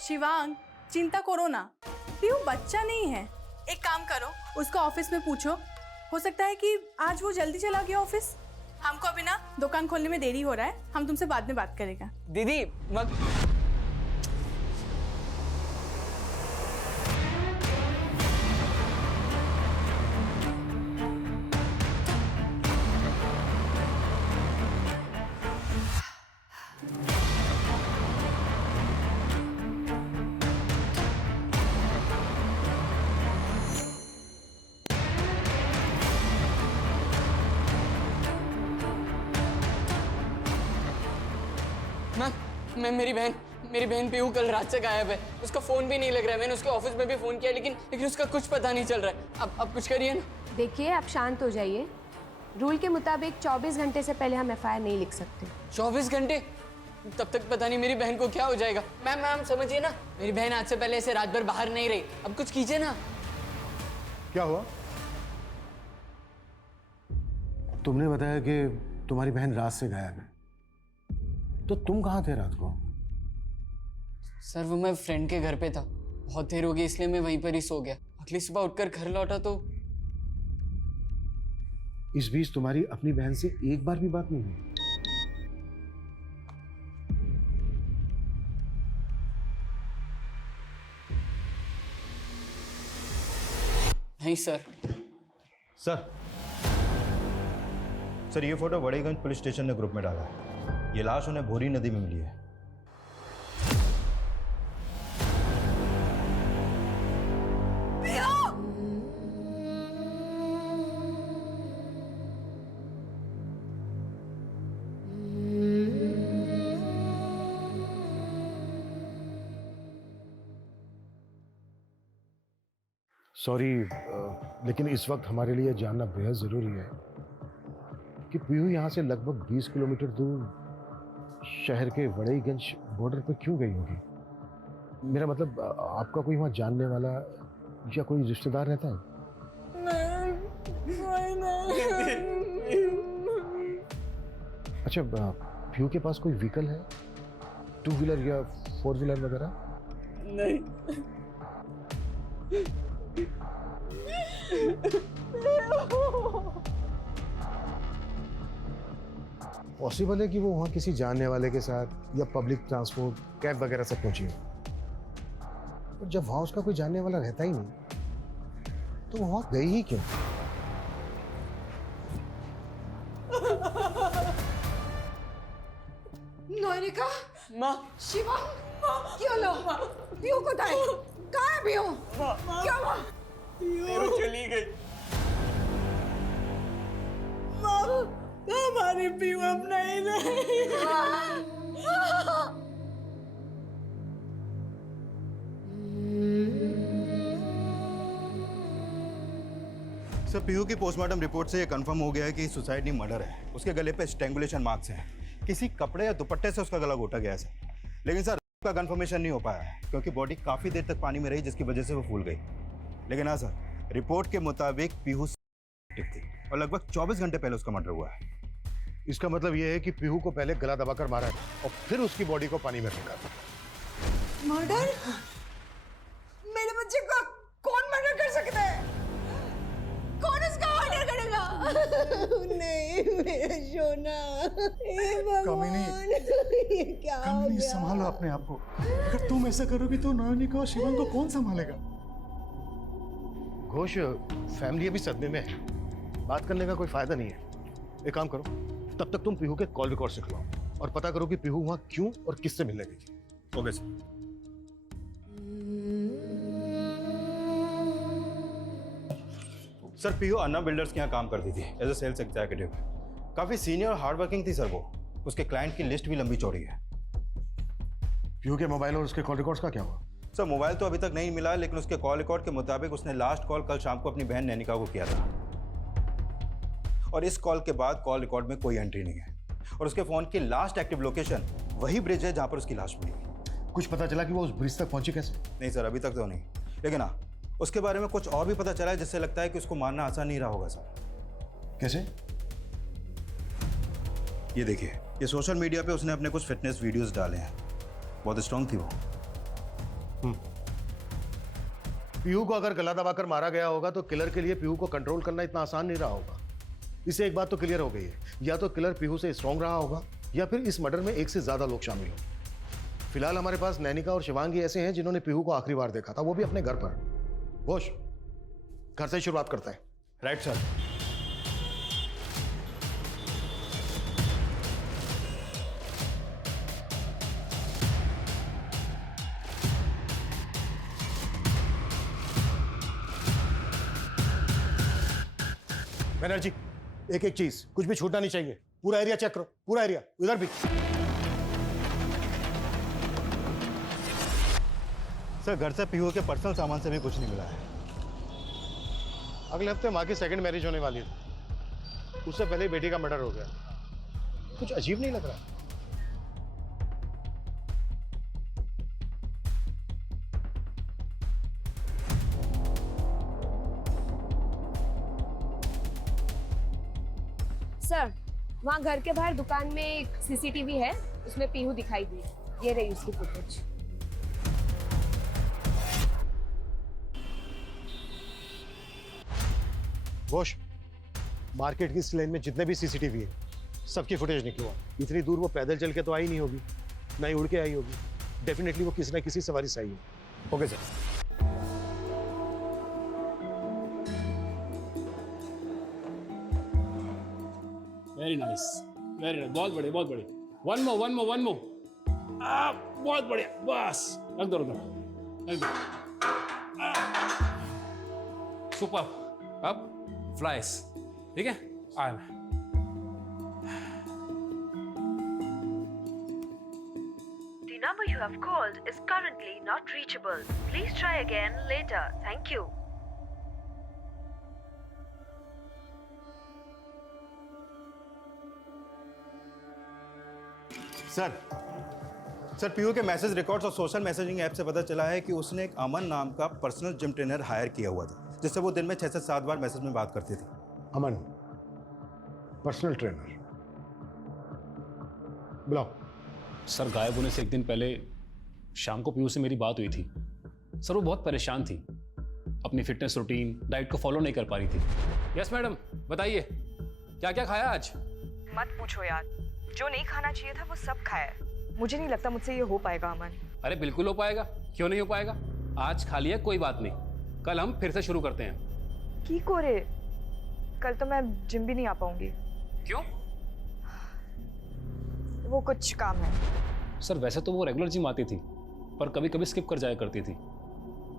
शिवांग चिंता करो ना, पीहू बच्चा नहीं है। एक काम करो, उसको ऑफिस में पूछो, हो सकता है कि आज वो जल्दी चला गया ऑफिस। हमको अभी ना दुकान खोलने में देरी हो रहा है, हम तुमसे बाद में बात करेगा। दीदी मैं मेरी बहन पीहू कल रात से गायब है। उसका फोन भी नहीं लग रहा है। मैंने उसके ऑफिस में भी फोन किया लेकिन उसका कुछ पता नहीं चल रहा है। अब कुछ करिए ना। देखिए आप शांत हो जाइए। रूल के मुताबिक 24 घंटे से पहले हम एफआईआर नहीं लिख सकते। 24 घंटे? तब तक पता नहीं मेरी बहन को क्या हो जाएगा। मैम समझिए ना, मेरी बहन आज से पहले ऐसे रात भर बाहर नहीं रही। अब कुछ कीजिए ना। क्या हुआ? तुमने बताया कि तुम्हारी बहन रात से गायब है, तो तुम कहाँ थे रात को? सर वो मैं फ्रेंड के घर पे था, बहुत देर हो गई इसलिए मैं वहीं पर ही सो गया। अगली सुबह उठकर घर लौटा तो इस बीच तुम्हारी अपनी बहन से एक बार भी बात नहीं हुई? नहीं सर। सर ये फोटो बड़ेगंज पुलिस स्टेशन ने ग्रुप में डाला है। ये लाश उन्हें भोरी नदी में मिली है। सॉरी, लेकिन इस वक्त हमारे लिए जानना बेहद ज़रूरी है कि पीहू यहाँ से लगभग 20 किलोमीटर दूर शहर के वड़ईगंज बॉर्डर पर क्यों गई होगी। मेरा मतलब आपका कोई वहाँ जानने वाला या कोई रिश्तेदार रहता है? अच्छा, पीयू के पास कोई व्हीकल है, 2 व्हीलर या 4 व्हीलर वगैरह? नहीं। पॉसिबल है कि वो वहाँ किसी जानने वाले के साथ या पब्लिक ट्रांसपोर्ट कैब वगैरह से पहुंची हो। और जब वहाँ उसका कोई जानने वाला रहता ही नहीं तो वो वहाँ गई ही क्यों? नैनिका, माँ, शिवम, क्यों लो? पीयू को कहाँ है पीयू? क्या हुआ? पीयू चली गई। माँ, हमारी पीयू अब नहीं रही। सर, पीयू की पोस्टमार्टम रिपोर्ट से ये कंफर्म हो गया है कि सुसाइड नहीं मर्डर है। उसके गले पे स्ट्रैंगुलेशन मार्क्स हैं। किसी कपड़े या दुपट्टे से उसका गला घोटा गया है सर। लेकिन सर का कंफर्मेशन नहीं हो पाया है क्योंकि बॉडी काफ़ी देर तक पानी में रही जिसकी वजह से वो फूल गई। लेकिन हाँ सर, रिपोर्ट के मुताबिक पीहू एक्टिव थी और लगभग 24 घंटे पहले उसका मर्डर हुआ है। इसका मतलब यह है कि पीहू को पहले गला दबाकर मारा है और फिर उसकी बॉडी को पानी में फेंका। मर्डर? मेरे बच्चे को कौन मर्डर कर सकता है? कौन इसका मर्डर करेगा? नहीं मेरा सोना, हे भगवान, ये क्या हो कमिनी, गया? संभालो अपने आप को। अगर तुम ऐसा करोगी तो नैनिका और शिवम को कौन संभालेगा? घोष, फैमिली अभी सदमे में है, बात करने का कोई फायदा नहीं है। एक काम करो, तब तक तुम पीहू के कॉल रिकॉर्ड से खुलवाओ और पता करो कि पीहू वहां क्यों और किससे मिलने गई थी। Okay sir. सर, पीहू अन्ना बिल्डर्स के यहाँ काम करती थी एज ए सेल्स एग्जीक्यूटिव। काफ़ी सीनियर और हार्ड वर्किंग थी सर वो। उसके क्लाइंट की लिस्ट भी लंबी चौड़ी है। पीहू के मोबाइल और उसके कॉल रिकॉर्ड्स का क्या हुआ? सर, मोबाइल तो अभी तक नहीं मिला, लेकिन उसके कॉल रिकॉर्ड के मुताबिक उसने लास्ट कॉल कल शाम को अपनी बहन नैनिका को किया था और इस कॉल के बाद कॉल रिकॉर्ड में कोई एंट्री नहीं है। और उसके फ़ोन की लास्ट एक्टिव लोकेशन वही ब्रिज है जहाँ पर उसकी लाश मिली। कुछ पता चला कि वो उस ब्रिज तक पहुंची कैसे? नहीं सर, अभी तक तो नहीं, लेकिन हाँ, उसके बारे में कुछ और भी पता चला है जिससे लगता है कि उसको मारना आसान नहीं रहा होगा सर। कैसे? ये देखिए, ये सोशल मीडिया पे उसने अपने कुछ फिटनेस वीडियोस डाले हैं। बहुत स्ट्रांग थी वो। पीहू को अगर गला दबाकर मारा गया होगा तो किलर के लिए पीहू को कंट्रोल करना इतना आसान नहीं रहा होगा। इससे एक बात तो क्लियर हो गई है, या तो किलर पीहू से स्ट्रांग रहा होगा या फिर इस मर्डर में एक से ज्यादा लोग शामिल हो। फिलहाल हमारे पास नैनिका और शिवांगी ऐसे हैं जिन्होंने पीहू को आखिरी बार देखा था, वो भी अपने घर पर। घोष, घर से ही शुरुआत करता है। Right sir. बनर्जी, एक एक चीज, कुछ भी छूटना नहीं चाहिए। पूरा एरिया चेक करो, पूरा एरिया, इधर भी। सर, घर से पीहू के पर्सनल सामान से भी कुछ नहीं मिला है। अगले हफ्ते माँ की सेकंड मैरिज होने वाली थी, उससे पहले बेटी का मर्डर हो गया। कुछ अजीब नहीं लग रहा? सर, वहाँ घर के बाहर दुकान में एक सीसीटीवी है, उसमें पीहू दिखाई दी। ये रही उसकी फुटेज। घोष, मार्केट की इस लेन में जितने भी सीसीटीवी है, सबकी फुटेज निकलवा। इतनी दूर वो पैदल चल के तो आई नहीं होगी, ना ही उड़ के आई होगी। डेफिनेटली वो किसी ना किसी सवारी से आई है। Okay sir. Very nice, very nice, बहुत बढ़िया, बहुत बढ़िया। One more, one more, one more. बहुत बढ़िया, बस रख दो, रख दो, रख दो। सुपर। अब फ्लाइस, ठीक है? आया मैं। The number you have called is currently not reachable. Please try again later. Thank you. Sir, sir पीयू के मैसेज रिकॉर्ड्स और सोशल मैसेजिंग ऐप से पता चला है कि उसने एक अमन नाम का पर्सनल जिम ट्रेनर हायर किया हुआ था, जिससे वो दिन में 6 से 7 बार मैसेज में बात करती थी। अमन पर्सनल ट्रेनर, बुलाओ। सर गायब होने से एक दिन पहले शाम को पीयू से मेरी बात हुई थी। सर वो बहुत परेशान थी, अपनी फिटनेस रूटीन डाइट को फॉलो नहीं कर पा रही थी। यस मैडम, बताइए क्या क्या खाया आज? मत पूछो यार, जो नहीं खाना चाहिए था वो सब खाया है। मुझे नहीं लगता मुझसे ये हो पाएगा अमन। अरे बिल्कुल हो पाएगा, क्यों नहीं हो पाएगा? आज खा लिया कोई बात नहीं, कल हम फिर से शुरू करते हैं। की कोरे, कल तो मैं जिम भी नहीं आ पाऊंगी। क्यों? वो कुछ काम है। सर वैसे तो वो रेगुलर जिम आती थी, पर कभी कभी स्किप कर जाया करती थी।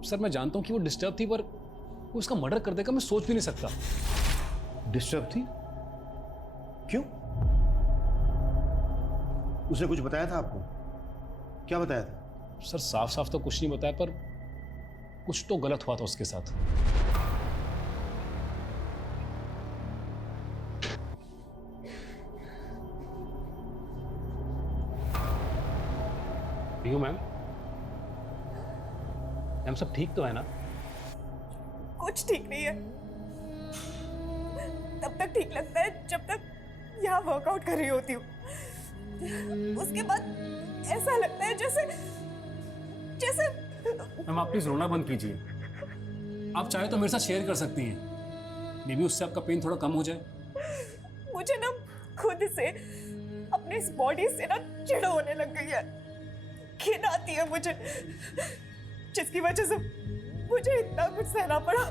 सर मैं जानता हूँ कि वो डिस्टर्ब थी, पर वो उसका मर्डर कर देगा मैं सोच भी नहीं सकता। डिस्टर्ब थी? क्यों? उसने कुछ बताया था आपको? क्या बताया था? सर साफ साफ तो कुछ नहीं बताया, पर कुछ तो गलत हुआ था उसके साथ। पीयू मैम, मैम सब ठीक तो है ना? कुछ ठीक नहीं है। तब तक ठीक लगता है जब तक यहाँ वर्कआउट कर रही होती हूँ। उसके बाद ऐसा लगता है जैसे जैसे मैम आप प्लीज रोना बंद कीजिए। आप चाहे तो मेरे साथ शेयर कर सकती हैं, मे बी उससे आपका पेन थोड़ा कम हो जाए। मुझे ना खुद से अपने इस बॉडी से ना चिढ़ होने लग गई है। घिन आती है मुझे, जिसकी वजह से मुझे इतना कुछ सहना पड़ा।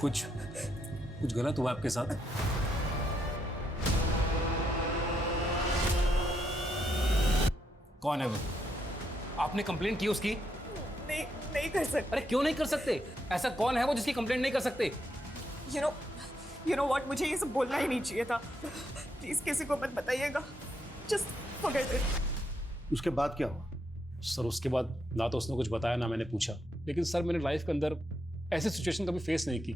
कुछ गलत हुआ आपके साथ? कौन है वो? आपने कंप्लेंट की उसकी? नहीं कर सकते। अरे क्यों नहीं कर सकते? ऐसा कौन है वो जिसकी कंप्लेंट नहीं कर सकते? You know what? मुझे ये सब बोलना ही नहीं चाहिए था। प्लीज किसी को मत बताइएगा। Just forget it. उसके बाद क्या हुआ? सर उसके बाद ना तो उसने कुछ बताया ना मैंने पूछा, लेकिन सर मैंने लाइफ के अंदर ऐसी सिचुएशन कभी फेस नहीं की।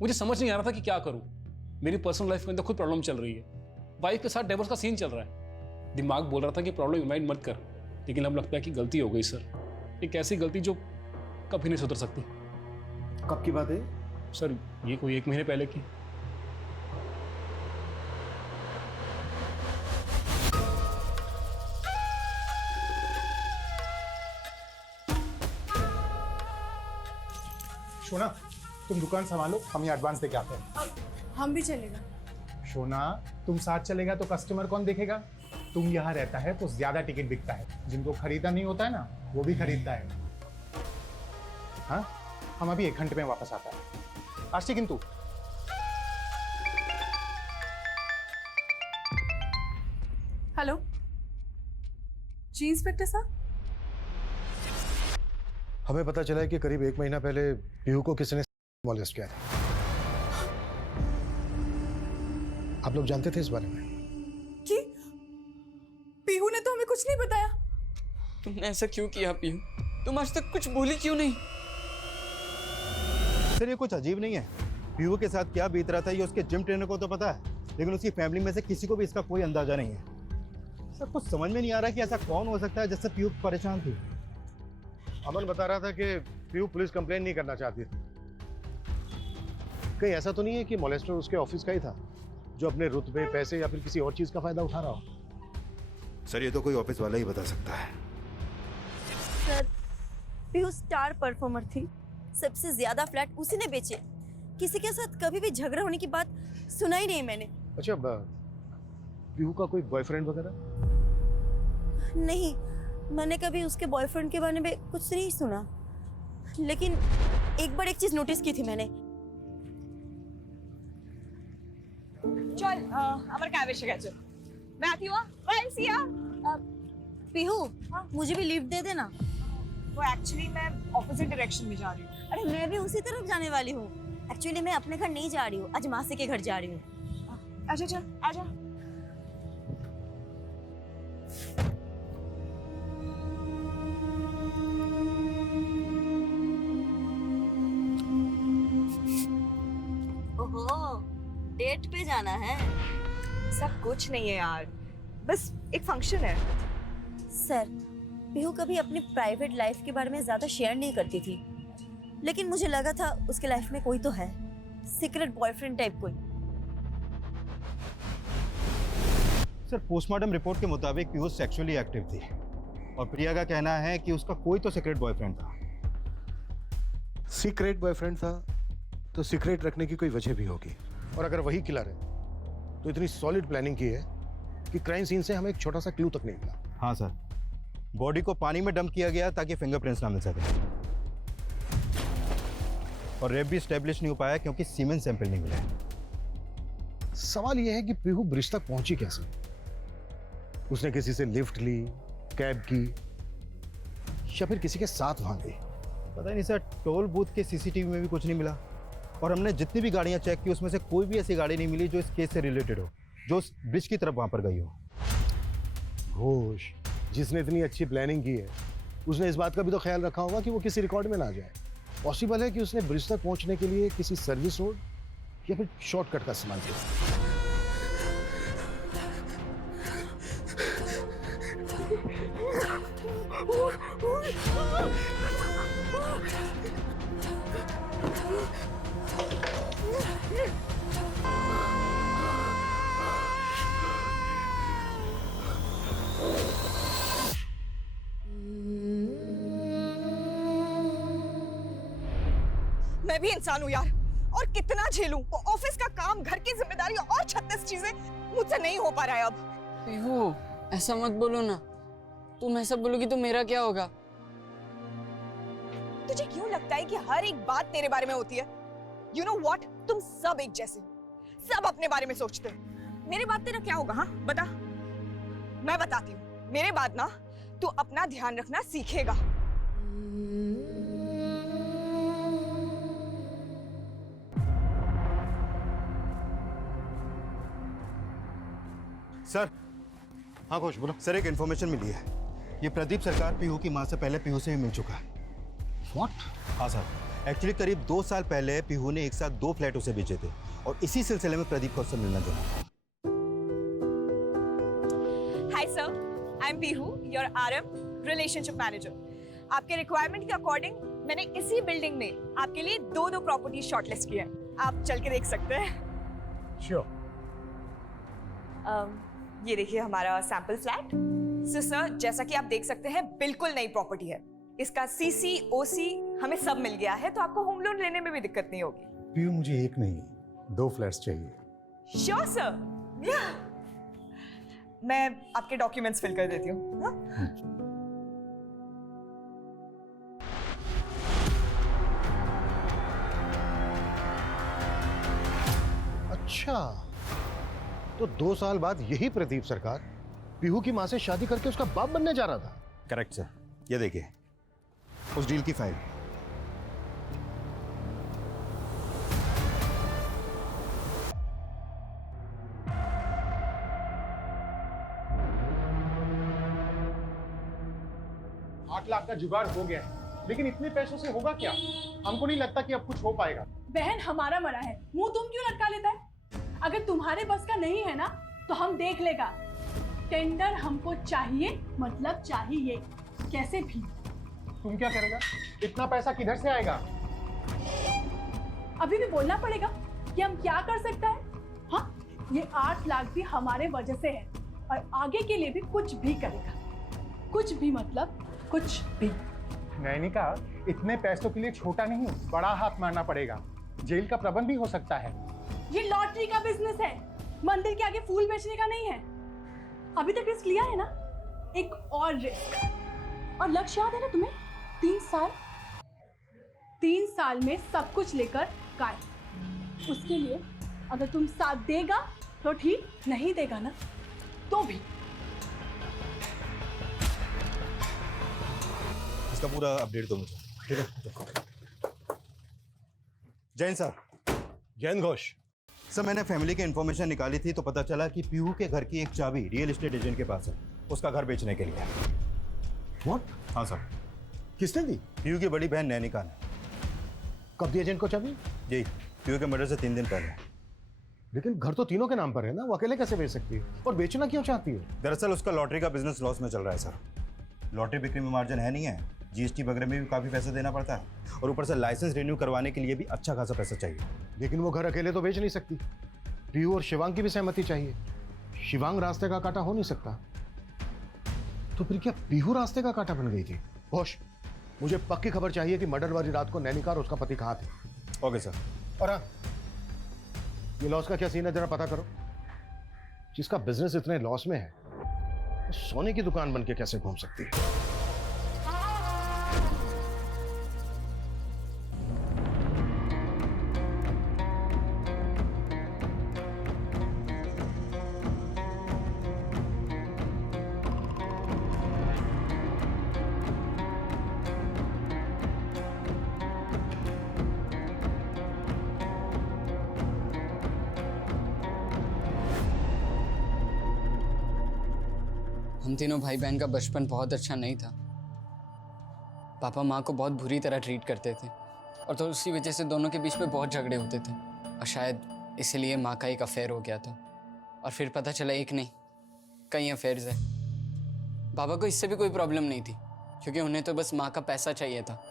मुझे समझ नहीं आ रहा था कि क्या करूं। मेरी पर्सनल लाइफ के अंदर खुद प्रॉब्लम चल रही है, वाइफ के साथ डिवोर्स का सीन चल रहा है। दिमाग बोल रहा था कि प्रॉब्लम इमेजिन मत कर, लेकिन अब लगता है कि गलती हो गई सर। एक ऐसी गलती जो कभी नहीं सुधर सकती। कब की बात है सर? ये कोई 1 महीने पहले की। शोना तुम दुकान संभालो, हम ये एडवांस देके आते हैं। हम भी चलेगा। शोना तुम साथ चलेगा तो कस्टमर कौन देखेगा? तुम यहाँ रहता है तो ज्यादा टिकट बिकता है, जिनको खरीदा नहीं होता है ना वो भी खरीदता है। हाँ हम अभी 1 घंटे में वापस आता है। आशी किंतु हेलो जी इंस्पेक्टर साहब। हमें पता चला है कि करीब 1 महीना पहले पीयू को किसी ने मॉलेस्ट किया था। आप लोग जानते थे इस बारे में? कि पीहू ने तो हमें कुछ नहीं बताया। तुमने ऐसा क्यों किया पीहू? तुम आज तक कुछ बोली क्यों नहीं? सर ये कुछ अजीब नहीं है। पीयू के साथ क्या बीत रहा था ये उसके जिम ट्रेनर को तो पता है, लेकिन उसकी फैमिली में से किसी को भी इसका कोई अंदाजा नहीं है। सर कुछ समझ में नहीं आ रहा कि ऐसा कौन हो सकता है जिससे पीयू परेशान थी। अमन बता रहा था कि पीयू पुलिस कंप्लेन नहीं करना चाहती थी। कहीं ऐसा तो नहीं है कि मॉलेस्टर उसके ऑफिस का ही था, जो अपने रुतबे, पैसे या फिर किसी और चीज का फायदा उठा रहा हो? सर ये तो कोई ऑफिस वाला ही बता सकता है। सर पीयू स्टार परफॉर्मर थी, सबसे ज्यादा फ्लैट उसी ने बेचे। किसी के साथ कभी भी झगड़ा होने की बात सुना ही नहीं मैंने। अच्छा पीयू का कोई बॉयफ्रेंड वगैरह? नहीं, मैंने कभी उसके बॉयफ्रेंड के बारे में कुछ नहीं सुना, लेकिन एक बार एक चीज नोटिस की थी मैंने। चल আমার ক্যাব এসে গেছে। Matthew bye Siya. पीहू मुझे भी लिफ्ट दे देना। वो एक्चुअली मैं ऑपोजिट डायरेक्शन में जा रही हूँ। अरे मैं भी उसी तरफ जाने वाली हूँ। एक्चुअली मैं अपने घर नहीं जा रही हूँ, आज मासी के घर जा रही हूँ। अच्छा चल आजा। ओहो डेट पे जाना है? सब कुछ नहीं है यार, बस एक फंक्शन है। सर पीहू कभी अपनी प्राइवेट लाइफ के बारे में ज्यादा शेयर नहीं करती थी, लेकिन मुझे लगा था उसके लाइफ में कोई तो है, सीक्रेट बॉयफ्रेंड टाइप कोई। सर, पोस्टमार्टम रिपोर्ट के मुताबिक पीहू सेक्सुअली एक्टिव थी और प्रिया का कहना है कि उसका कोई तो सीक्रेट बॉयफ्रेंड था। सीक्रेट बॉयफ्रेंड था तो सीक्रेट रखने की कोई वजह भी होगी, और अगर वही किलर है तो इतनी सॉलिड प्लानिंग की है कि क्राइम सीन से हमें एक छोटा सा क्लू तक नहीं मिला। हाँ सर, बॉडी को पानी में डंप किया गया ताकि फिंगरप्रिंट्स ना मिल सके, और रेप भी स्टैब्लिश नहीं हो पाया क्योंकि सीमेन सैंपल नहीं मिला। सवाल यह है कि पीहू ब्रिज तक पहुंची कैसे? उसने किसी से लिफ्ट ली, कैब की, या फिर किसी के साथ वहां गई? पता नहीं सर, टोल बूथ के सीसीटीवी में भी कुछ नहीं मिला, और हमने जितनी भी गाड़ियां चेक की उसमें से कोई भी ऐसी गाड़ी नहीं मिली जो इस केस से रिलेटेड हो, जो उस ब्रिज की तरफ वहां पर गई हो। घोष, जिसने इतनी अच्छी प्लानिंग की है उसने इस बात का भी तो ख्याल रखा होगा कि वो किसी रिकॉर्ड में ना जाए। पॉसिबल है कि उसने ब्रिज तक पहुंचने के लिए किसी सर्विस रोड या फिर शॉर्टकट का इस्तेमाल किया। मैं भी इंसान हूँ यार, और कितना झेलूं? ऑफिस का काम, घर की जिम्मेदारी और 36 चीजें मुझसे नहीं हो पा रहा है अब। पीहू, ऐसा मत बोलो ना। तुम ऐसा बोलोगी तो मेरा क्या होगा? तुझे क्यों लगता है कि हर एक बात तेरे बारे में होती है? You know what? तुम सब एक जैसे हो, सब अपने बारे में सोचते हो। मेरे बाद तेरा क्या होगा? हाँ बता। मैं बताती हूँ। मेरे बाद ना तू अपना ध्यान रखना सीखेगा। सर, हाँ घोष बोलो। सर, एक इन्फॉर्मेशन मिली है, ये प्रदीप सरकार पीहू की माँ से पहले पीहू से भी मिल चुका है। What? हाँ सर, एक्चुअली करीब 2 साल पहले पीहू ने एक साथ 2 फ्लैट उसे बेचे थे, और इसी सिलसिले में प्रदीप को उससे मिलना जुला। Hi sir, I am Pihu, your RM, relationship manager. आपके रिक्वायरमेंट के अकॉर्डिंग मैंने इसी बिल्डिंग में आपके लिए 2 प्रॉपर्टी शॉर्टलिस्ट की है। आप चल के देख सकते हैं। श्योर। ये देखिए हमारा सैंपल फ्लैट। सर, जैसा कि आप देख सकते हैं, बिल्कुल नई प्रॉपर्टी है। इसका सीसी, ओसी हमें सब मिल गया है, तो आपको होम लोन लेने में भी दिक्कत नहीं होगी। पीयू, मुझे एक नहीं 2 फ्लैट्स चाहिए। श्योर सर, मैं आपके डॉक्यूमेंट्स फिल कर देती हूँ। अच्छा, तो 2 साल बाद यही प्रदीप सरकार पीहू की माँ से शादी करके उसका बाप बनने जा रहा था। करेक्ट सर, ये देखिए उस डील की फाइल। $8 लाख का जुगाड़ हो गया है, लेकिन इतने पैसों से होगा क्या? हमको नहीं लगता कि अब कुछ हो पाएगा। बहन, हमारा मरा है, मुंह तुम क्यों लटका लेता है? अगर तुम्हारे बस का नहीं है ना तो हम देख लेगा। टेंडर हमको चाहिए, मतलब चाहिए, कैसे भी। तुम क्या करेगा? इतना पैसा किधर से आएगा? अभी भी बोलना पड़ेगा कि हम क्या कर सकते हैं। हाँ, ये 8 लाख भी हमारे वजह से है, और आगे के लिए भी कुछ भी करेगा। कुछ भी मतलब कुछ भी। नैनिका, इतने पैसों के लिए छोटा नहीं, बड़ा हाथ मारना पड़ेगा। जेल का प्रबंध भी हो सकता है। ये लॉटरी का बिजनेस है, मंदिर के आगे फूल बेचने का नहीं है। अभी तक रिस्क लिया है ना, एक और रिस्क। और लक्ष्य याद है ना तुम्हें? 3 साल में सब कुछ लेकर गायब। उसके लिए अगर तुम साथ देगा तो ठीक, नहीं देगा ना तो भी। इसका पूरा अपडेट दो मुझे, ठीक है? जैन सर। जैन घोष। सर, मैंने फैमिली की इन्फॉर्मेशन निकाली थी तो पता चला कि पीहू के घर की एक चाबी रियल एस्टेट एजेंट के पास है, उसका घर बेचने के लिए। What? हाँ सर। किसने दी? पीहू की बड़ी बहन नैनिका ने। कब दी एजेंट को चाबी? यही पीहू के मर्डर से 3 दिन पहले। लेकिन घर तो तीनों के नाम पर है ना, वो अकेले कैसे बेच सकती है? और बेचना क्यों चाहती है? दरअसल उसका लॉटरी का बिजनेस लॉस में चल रहा है सर। लॉटरी बिक्री में मार्जिन है नहीं है, जीएसटी वगैरह में भी काफ़ी पैसा देना पड़ता है, और ऊपर से लाइसेंस रिन्यू करवाने के लिए भी अच्छा खासा पैसा चाहिए। लेकिन वो घर अकेले तो बेच नहीं सकती, पीयू और शिवांग की भी सहमति चाहिए। शिवांग रास्ते का कांटा हो नहीं सकता, तो फिर क्या पीहू रास्ते का कांटा बन गई थी? होश, मुझे पक्की खबर चाहिए कि मर्डर वाली रात को नैनिका और उसका पति कहाँ थे। Okay sir. और हाँ, ये लॉस का क्या सीन है जरा पता करो। जिसका बिजनेस इतने लॉस में है, वो सोने की दुकान बन के कैसे घूम सकती है? हम तीनों भाई बहन का बचपन बहुत अच्छा नहीं था। पापा माँ को बहुत बुरी तरह ट्रीट करते थे, और तो उसी वजह से दोनों के बीच में बहुत झगड़े होते थे, और शायद इसीलिए माँ का एक अफेयर हो गया था। और फिर पता चला एक नहीं, कई अफेयर्स है। बाबा को इससे भी कोई प्रॉब्लम नहीं थी, क्योंकि उन्हें तो बस माँ का पैसा चाहिए था।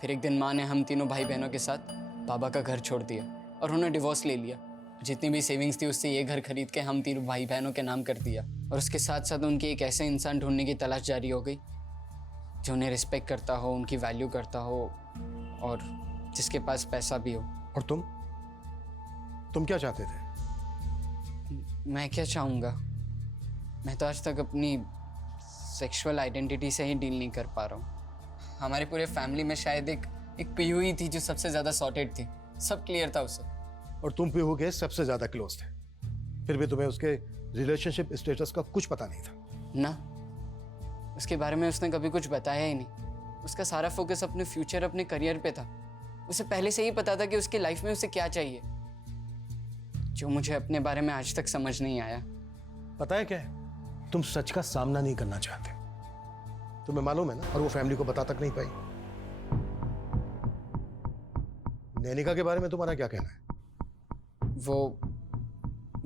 फिर एक दिन माँ ने हम तीनों भाई बहनों के साथ बाबा का घर छोड़ दिया और उन्हें डिवोर्स ले लिया। जितनी भी सेविंग्स थी उससे ये घर खरीद के हम तीनों भाई बहनों के नाम कर दिया, और उसके साथ साथ उनकी एक ऐसे इंसान ढूंढने की तलाश जारी हो गई जो उन्हें रिस्पेक्ट करता हो, उनकी वैल्यू करता हो, और जिसके पास पैसा भी हो। और तुम क्या चाहते थे? मैं क्या चाहूँगा? मैं तो आज तक अपनी सेक्सुअल आइडेंटिटी से ही डील नहीं कर पा रहा हूँ। हमारे पूरे फैमिली में शायद एक पीयू ही थी जो सबसे ज़्यादा सॉर्टेड थी, सब क्लियर था उसे। और तुम पीहू के सबसे ज्यादा क्लोज थे, फिर भी तुम्हें उसके रिलेशनशिप स्टेटस का कुछ पता नहीं था ना? उसके बारे में उसने कभी कुछ बताया ही नहीं। उसका सारा फोकस अपने फ्यूचर, अपने करियर पे था। उसे पहले से ही पता था कि उसकी लाइफ में उसे क्या चाहिए, जो मुझे अपने बारे में आज तक समझ नहीं आया। पता है क्या है? तुम सच का सामना नहीं करना चाहते, तुम्हें मालूम है ना, और वो फैमिली को बता तक नहीं पाई। नैनिका के बारे में तुम्हारा क्या कहना है? वो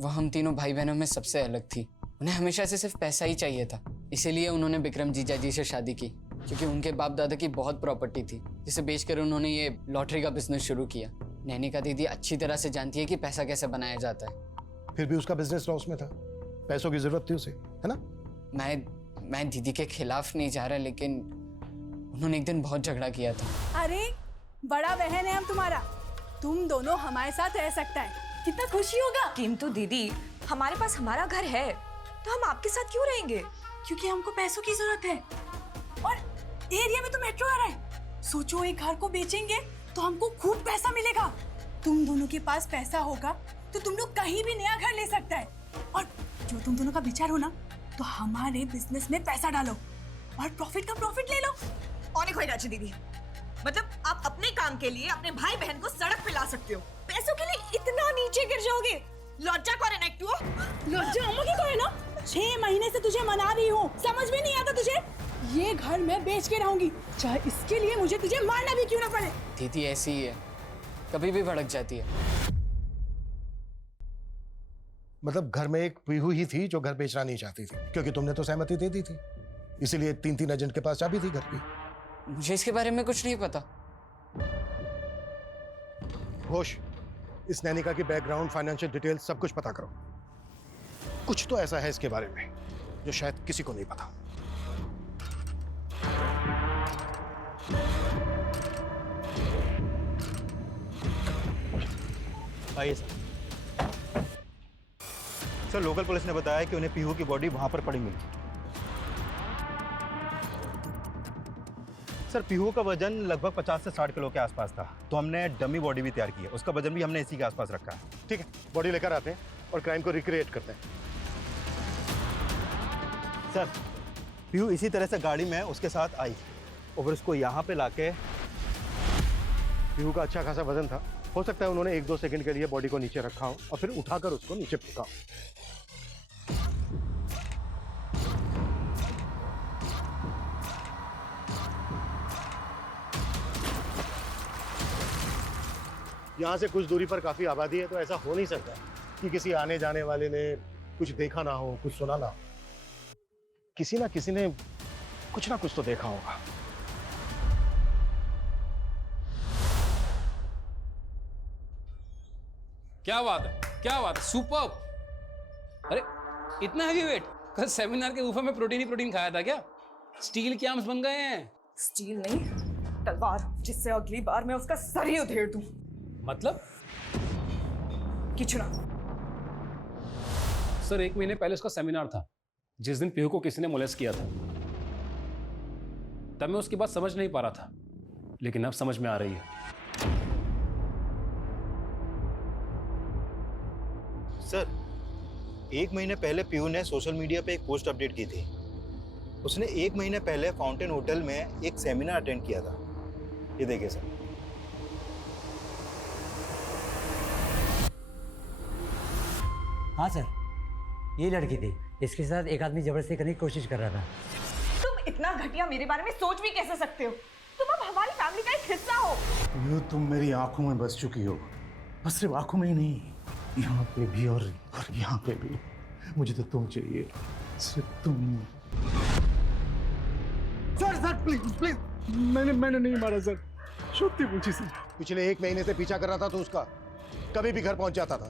हम तीनों भाई बहनों में सबसे अलग थी। उन्हें हमेशा से सिर्फ पैसा ही चाहिए था, इसीलिए उन्होंने विक्रम जीजा जी से शादी की, क्योंकि उनके बाप दादा की बहुत प्रॉपर्टी थी जिसे बेचकर उन्होंने ये लॉटरी का बिजनेस शुरू किया। नैनिका दीदी अच्छी तरह से जानती है कि पैसा कैसे बनाया जाता है। फिर भी उसका बिजनेस लॉस में था, पैसों की जरूरत थी उसे, है ना? मैं दीदी के खिलाफ नहीं जा रहा, लेकिन उन्होंने एक दिन बहुत झगड़ा किया था। अरे बड़ा बहन है हम तुम्हारा, तुम दोनों हमारे साथ रह सकता है, कितना खुशी होगा। किंतु दीदी, हमारे पास हमारा घर है, तो हम आपके साथ क्यों रहेंगे? क्योंकि हमको पैसों की जरूरत है, और एरिया में तो मेट्रो आ रहा है। सोचो एक घर को बेचेंगे तो हमको खूब पैसा मिलेगा। तुम दोनों के पास पैसा होगा तो तुम लोग कहीं भी नया घर ले सकता है। और जो तुम दोनों का विचार हो ना, तो हमारे बिजनेस में पैसा डालो और प्रॉफिट का प्रॉफिट ले लो। और एक राजी दीदी, मतलब आप अपने काम के लिए अपने भाई बहन को सड़क पे ला सकते हो, पैसों के लिए इतना नीचे गिर जाओगे? लज्जा करे ना एक तू? लज्जा अम्मा की करे ना? 6 महीने से तुझे मना रही हूँ, समझ में नहीं आता तुझे? ये घर मैं बेच के रहूंगी, चाहे इसके लिए मुझे तुझे मारना भी क्यों ना पड़े। दीदी ऐसी ही है, कभी भी भड़क जाती है। मतलब घर में एक पीहू ही थी जो घर बेचना नहीं चाहती थी, क्योंकि तुमने तो सहमति दे दी थी, इसीलिए 3 एजेंट के पास चाबी थी घर की। मुझे इसके बारे में कुछ नहीं पता। घोष, इस नैनिका की बैकग्राउंड, फाइनेंशियल डिटेल सब कुछ पता करो। कुछ तो ऐसा है इसके बारे में जो शायद किसी को नहीं पता। आइए सर। सर, लोकल पुलिस ने बताया कि उन्हें पीहू की बॉडी वहां पर पड़ी मिली। सर, पीहू का वजन लगभग 50 से 60 किलो के आसपास था, तो हमने डमी बॉडी भी तैयार की है। उसका वजन भी हमने इसी के आसपास रखा है। ठीक है, बॉडी लेकर आते हैं और क्राइम को रिक्रिएट करते हैं। सर, पीहू इसी तरह से गाड़ी में उसके साथ आई और फिर उसको यहाँ पे लाके। पीहू का अच्छा खासा वजन था, हो सकता है उन्होंने 1-2 सेकंड के लिए बॉडी को नीचे रखा हो और फिर उठाकर उसको नीचे फेंका हो। यहाँ से कुछ दूरी पर काफी आबादी है, तो ऐसा हो नहीं सकता कि किसी आने जाने वाले ने कुछ देखा ना हो, कुछ सुना ना हो। किसी ना किसी ने कुछ ना कुछ तो देखा होगा। क्या बात है, क्या बात है, सुपर्ब। अरे इतना हैवी वेट, कल सेमिनार के ऊपर में प्रोटीन ही प्रोटीन खाया था क्या? स्टील के आर्म्स बन गए हैं। स्टील नहीं, तलवार, जिससे अगली बार मैं उसका सर ही उधेड़ दूं। मतलब? किचना। सर 1 महीने पहले उसका सेमिनार था, जिस दिन पीहू को किसी ने मोलेस्ट किया था। तब मैं उसकी बात समझ नहीं पा रहा था, लेकिन अब समझ में आ रही है। सर 1 महीने पहले पीयू ने सोशल मीडिया पे एक पोस्ट अपडेट की थी। उसने 1 महीने पहले फाउंटेन होटल में एक सेमिनार अटेंड किया था। ये देखिए सर। हाँ सर, ये लड़की थी, इसके साथ एक आदमी जबरदस्ती करने की कोशिश कर रहा था। तुम इतना घटिया मेरे बारे में सोच भी कैसे सकते हो? तुम अब हमारी फैमिली का एक हिस्सा हो। यूँ तुम मेरी आंखों में बस चुकी हो, बस सिर्फ आंखों में ही नहीं, यहाँ पे भी और यहाँ पे भी। मुझे तो तुम चाहिए, सिर्फ तुम। सर सर प्लीज प्लीज, मैंने नहीं मारा सर, शुद्धि पूछी सर। पिछले 1 महीने से पीछा कर रहा था तो उसका, कभी भी घर पहुंच जाता था।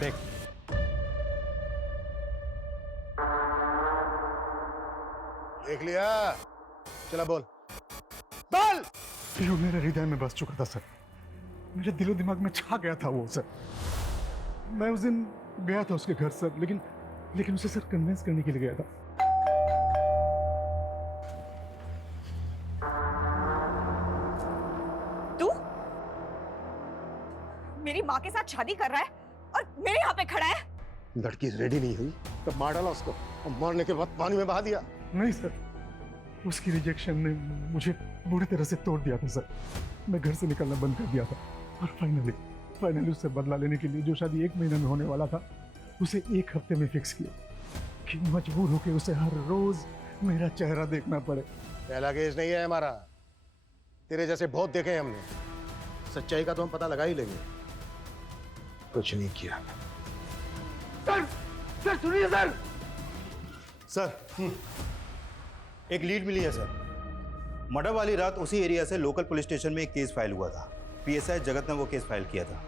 देख देख लिया, चला बोल बोल। पीयू मेरे हृदय में बस चुका था सर, मेरे दिलो दिमाग में छा गया था वो सर। मैं उस दिन गया था उसके घर सर, लेकिन उसे सर कन्विंस करने के लिए गया था। तू मेरी माँ के साथ शादी कर रहा है और मेरे यहाँ पे खड़ा है? लड़की रेडी नहीं हुई तब मार डाला उसको, और मारने के बाद पानी में बहा दिया। नहीं सर, उसकी रिजेक्शन ने मुझे बुरी तरह से तोड़ दिया था सर। मैं घर से निकलना बंद कर दिया था, और फाइनली उससे बदला लेने के लिए जो शादी 1 महीने में होने वाला था, उसे 1 हफ्ते में फिक्स किया कि मजबूर होकर उसे हर रोज मेरा चेहरा देखना पड़े। पहला केस नहीं है हमारा, तेरे जैसे बहुत देखे हैं हमने। सच्चाई का तो हम पता लगा ही लेंगे। कुछ नहीं किया सर। सुनिए सर। सर एक लीड मिली है सर। मर्डर वाली रात उसी एरिया से लोकल पुलिस स्टेशन में एक केस फाइल हुआ था। पीएसआई जगत ने वो केस फाइल किया था।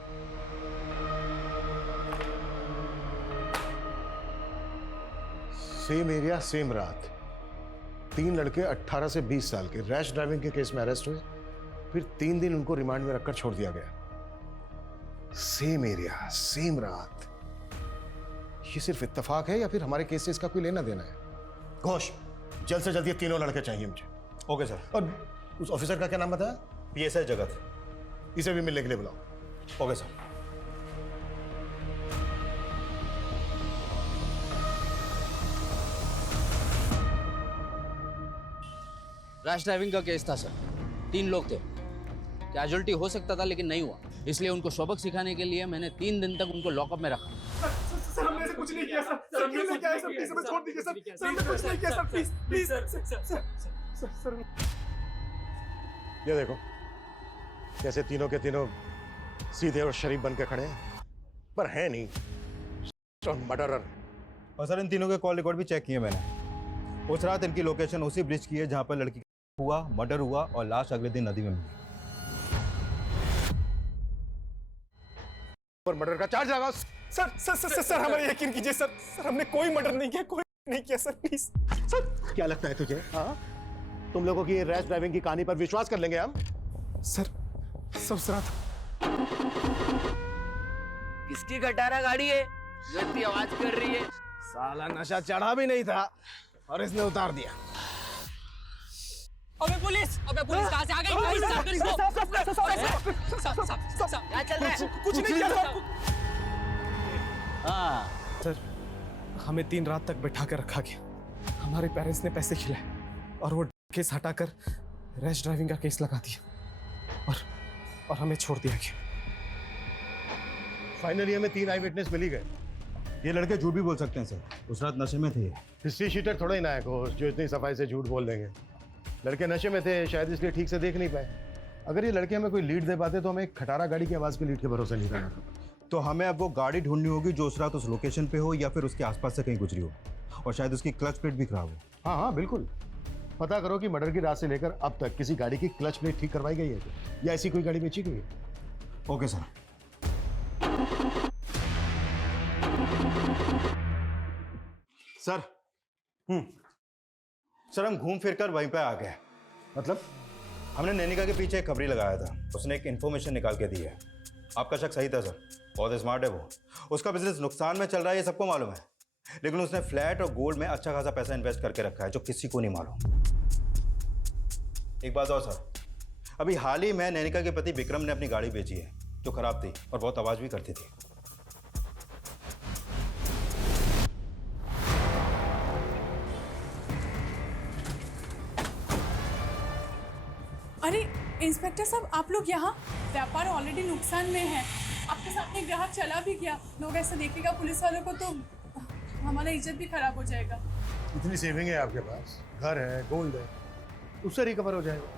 सेम एरिया सेम रात, 3 लड़के 18 से 20 साल के रैश ड्राइविंग के केस में अरेस्ट हुए, फिर 3 दिन उनको रिमांड में रखकर छोड़ दिया गया। सेम एरिया सेम रात। ये सिर्फ इत्तेफाक है या फिर हमारे केस से इसका कोई लेना देना है? घोष, जल्द से जल्द ये 3 लड़के चाहिए मुझे। Okay sir. और उस ऑफिसर का क्या नाम बताया? पीएसआई जगत। इसे भी मिलने के लिए बुलाओ। Okay sir. रैश ड्राइविंग का केस था सर। 3 लोग थे, कैजुअल्टी हो सकता था लेकिन नहीं हुआ, इसलिए उनको सबक सिखाने के लिए मैंने 3 दिन तक उनको लॉकअप में रखा। सर हमने ऐसा कुछ नहीं किया सर। सर हमने नहीं किया सर, प्लीज हमें छोड़ दीजिए सर। सर हमने कुछ नहीं किया सर, प्लीज प्लीज सर। ये देखो कैसे तीनों के तीनों सीधे और शरीफ बन के खड़े हैं, पर है नहीं मर्डरर। और सर इन तीनों के कॉल रिकॉर्ड भी चेक किए मैंने। उस रात इनकी लोकेशन उसी ब्रिज की है जहां पर लड़की हुआ, मर्डर हुआ और लाश अगले दिन नदी में मिली। और मर्डर का चार्ज लगा। सर हमें यकीन कीजिए सर। सर हमने कोई मर्डर नहीं किया, कोई नहीं किया सर, प्लीज सर। क्या लगता है तुझे? हाँ, तुम लोगों की ये रैश ड्राइविंग की कहानी पर विश्वास कर लेंगे हम? सर सब सर किसकी खटारा गाड़ी है जो इतनी आवाज कर रही है? साला नशा चढ़ा भी नहीं था और इसने उतार दिया। अबे पुलिस कहाँ से आ गई? क्या चल रहा है? कुछ नहीं किया सर। हाँ सर हमें 3 रात तक बैठा कर रखा गया। हमारे पेरेंट्स ने पैसे खिलाए और वो केस हटाकर रैश ड्राइविंग का केस लगा दिया और हमें छोड़ दिया गया। फाइनली हमें 3 आई विटनेस मिल ही गए। ये लड़के झूठ भी बोल सकते हैं सर। उस रात नशे में थे। हिस्ट्री शीटर थोड़ा ही नायक हो जो इतनी सफाई से झूठ बोल देंगे। लड़के नशे में थे, शायद इसलिए ठीक से देख नहीं पाए। अगर ये लड़के हमें कोई लीड दे पाते तो हमें एक खटारा गाड़ी की आवाज़ के लीड के भरोसे नहीं करना था। तो हमें अब वो गाड़ी ढूंढनी होगी जो उस रात उस लोकेशन पे हो या फिर उसके आसपास से कहीं गुजरी हो। और शायद उसकी क्लच प्लेट भी खराब हो। हाँ हाँ बिल्कुल, पता करो कि मर्डर की रात से लेकर अब तक किसी गाड़ी की क्लच प्लेट ठीक करवाई गई है क्या? या ऐसी कोई गाड़ी बेची गई है? Okay sir. सर सर हम घूम फिर कर वहीं पे आ गए। मतलब हमने नैनिका के पीछे एक खबरी लगाया था, उसने एक इन्फॉर्मेशन निकाल के दी है। आपका शक सही था सर, बहुत स्मार्ट है वो। उसका बिजनेस नुकसान में चल रहा है ये सबको मालूम है, लेकिन उसने फ्लैट और गोल्ड में अच्छा खासा पैसा इन्वेस्ट करके रखा है जो किसी को नहीं मालूम। एक बात और सर, अभी हाल ही में नैनिका के पति विक्रम ने अपनी गाड़ी बेची है जो खराब थी और बहुत आवाज भी करती थी। अरे इंस्पेक्टर साहब, आप लोग यहाँ? व्यापार ऑलरेडी नुकसान में है, आपके सामने ग्राहक चला भी गया। लोग ऐसा देखेगा पुलिस वालों को तो हमारा इज्जत भी खराब हो जाएगा। इतनी सेविंग है आपके पास, घर है, गोल्ड है, उससे रिकवर हो जाएगा।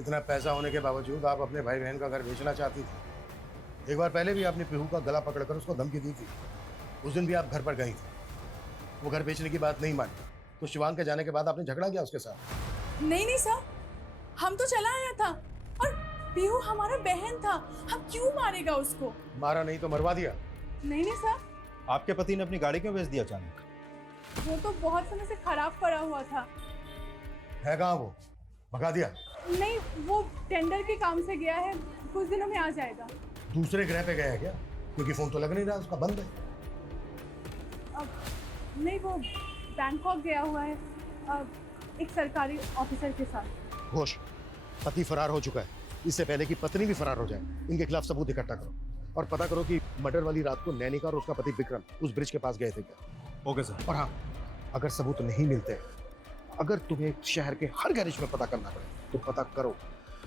इतना पैसा होने के बावजूद आप अपने भाई बहन का घर बेचना चाहती थी। एक बार पहले भी आपने पीहू का गला पकड़कर उसको धमकी दी थी। उस दिन भी आप घर पर गई थी, वो घर बेचने की बात नहीं मानी, तो शिवांग के जाने के बाद आपने झगड़ा किया उसके साथ? नहीं सर, हम तो चला आया था और पीहू हमारा बहन था, हम क्यों मारेगा उसको? मारा नहीं तो मरवा दिया? नहीं सर। आपके पति ने अपनी गाड़ी क्यों बेच दिया अचानक? वो तो बहुत समय से खराब पड़ा हुआ था। है कहाँ वो? भगा दिया? नहीं, वो टेंडर के काम से गया है, कुछ दिनों में आ जाएगा। दूसरे ग्रह पे गया है क्या? क्योंकि फोन तो लग नहीं रहा, उसका बंद है। अब नहीं, वो बैंकॉक गया हुआ है एक सरकारी ऑफिसर के साथ। घोष, पति फरार हो चुका है, इससे पहले कि पत्नी भी फरार हो जाए इनके खिलाफ सबूत इकट्ठा करो और पता करो कि मर्डर वाली रात को नैनिका और उसका पति विक्रम उस ब्रिज के पास गए थे क्या। Okay sir. और हाँ, अगर सबूत नहीं मिलते, अगर तुम्हें शहर के हर गैरेज में पता करना पड़े तो पता करो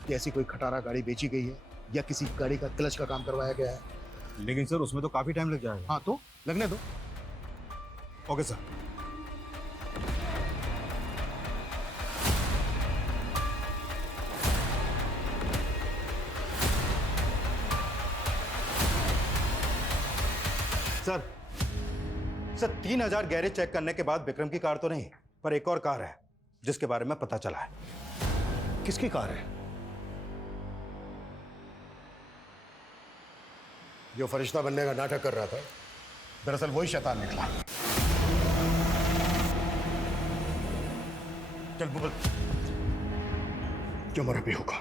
कि ऐसी कोई खटारा गाड़ी बेची गई है या किसी गाड़ी का क्लच का काम करवाया गया है। लेकिन सर उसमें तो काफी टाइम लग जाएगा। हाँ तो लगने दो। Okay sir. Sir 3000 garage check करने के बाद विक्रम की कार तो नहीं, पर एक और कार है जिसके बारे में पता चला है। किसकी कार है? जो फरिश्ता बनने का नाटक कर रहा था, दरअसल वही शैतान निकला। चल बोल, क्यों मारा पीहू का?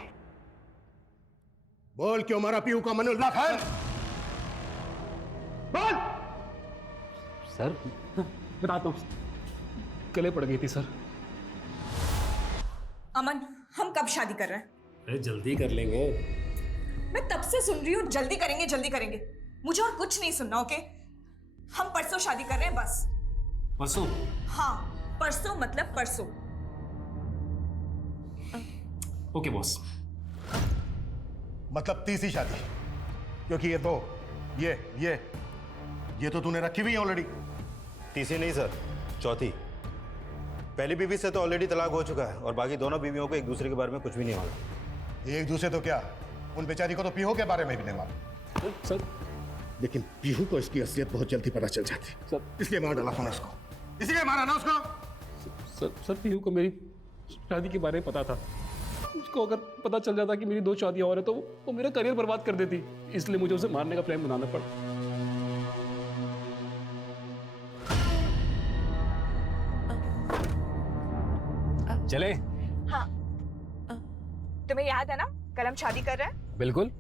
बोल, क्यों मारा पीहू का मनुल्लाह खान? बोल। सर बताता हूँ, गले पड़ गई थी सर। अमन, हम कब शादी कर रहे हैं? अरे जल्दी कर लेंगे। मैं तब से सुन रही हूँ जल्दी करेंगे जल्दी करेंगे, मुझे और कुछ नहीं सुनना। ओके, हम परसों शादी कर रहे हैं बस। परसों? हाँ, परसों मतलब परसों। Okay boss. मतलब तीसरी शादी? क्योंकि ये तो ये तो तूने रखी हुई है ऑलरेडी। तीसरी नहीं सर, चौथी। पहली बीवी से तो ऑलरेडी तलाक हो चुका है और बाकी दोनों बीवियों को एक दूसरे के बारे में कुछ भी नहीं मालूम। एक दूसरे तो क्या, उन बेचारी को तो पीहू के बारे में भी नहीं मालूम। सर लेकिन पीहू को इसकी असलियत बहुत जल्दी पता चल जाती सर, इसलिए मार डाला था उसको, इसलिए मारा ना उसको। सर पीहू को मेरी शादी के बारे में पता था। उसको अगर पता चल जाता कि मेरी 2 शादियां और है तो वो मेरा करियर बर्बाद कर देती, इसलिए मुझे उसे मारने का प्लान बनाना पड़ा। चले? हाँ, तुम्हें याद है ना कल हम शादी कर रहे हैं? बिल्कुल,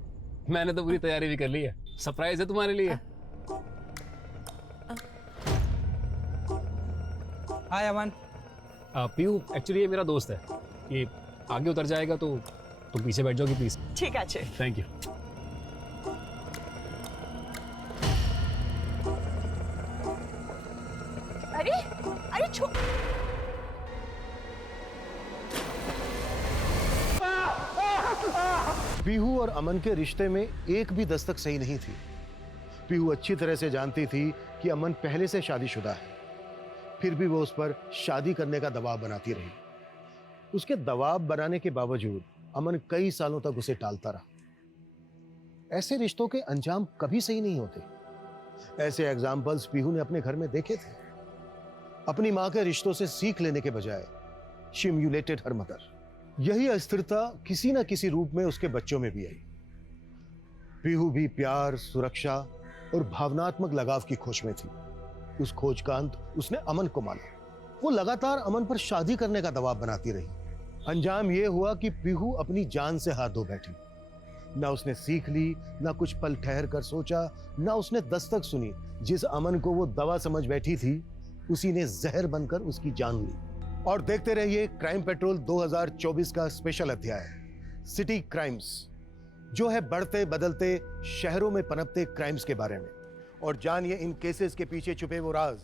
मैंने तो पूरी तैयारी भी कर ली है। सरप्राइज है तुम्हारे लिए। हाय अमन। पीहू एक्चुअली ये मेरा दोस्त है, ये आगे उतर जाएगा तो तुम पीछे बैठ जाओगी प्लीज। ठीक है, अच्छे। Thank you. अरे अरे छो पीहू और अमन के रिश्ते में एक भी दस्तक सही नहीं थी। पीहू अच्छी तरह से जानती थी कि अमन पहले से शादीशुदा है, फिर भी वो उस पर शादी करने का दबाव बनाती रही। उसके दबाव बनाने के बावजूद अमन कई सालों तक उसे टालता रहा। ऐसे रिश्तों के अंजाम कभी सही नहीं होते। ऐसे एग्जाम्पल्स पीहू ने अपने घर में देखे थे। अपनी मां के रिश्तों से सीख लेने के बजाय शी इम्यूलेटेड हर मदर। यही अस्थिरता किसी ना किसी रूप में उसके बच्चों में भी आई। पीहू भी प्यार, सुरक्षा और भावनात्मक लगाव की खोज में थी। उस खोज का अंत उसने अमन को माना। वो लगातार अमन पर शादी करने का दबाव बनाती रही। अंजाम यह हुआ कि पीहू अपनी जान से हाथ धो बैठी। ना उसने सीख ली, ना कुछ पल ठहर कर सोचा, ना उसने दस्तक सुनी। जिस अमन को वो दवा समझ बैठी थी, उसी ने जहर बनकर उसकी जान ली। और देखते रहिए क्राइम पेट्रोल 2024 का स्पेशल अध्याय सिटी क्राइम्स, जो है बढ़ते बदलते शहरों में पनपते क्राइम्स के बारे में। और जानिए इन केसेस के पीछे छुपे वो राज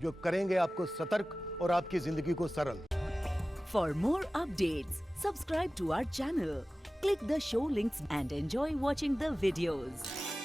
जो करेंगे आपको सतर्क और आपकी जिंदगी को सरल। For more updates, subscribe to our channel, click the show links and enjoy watching the videos.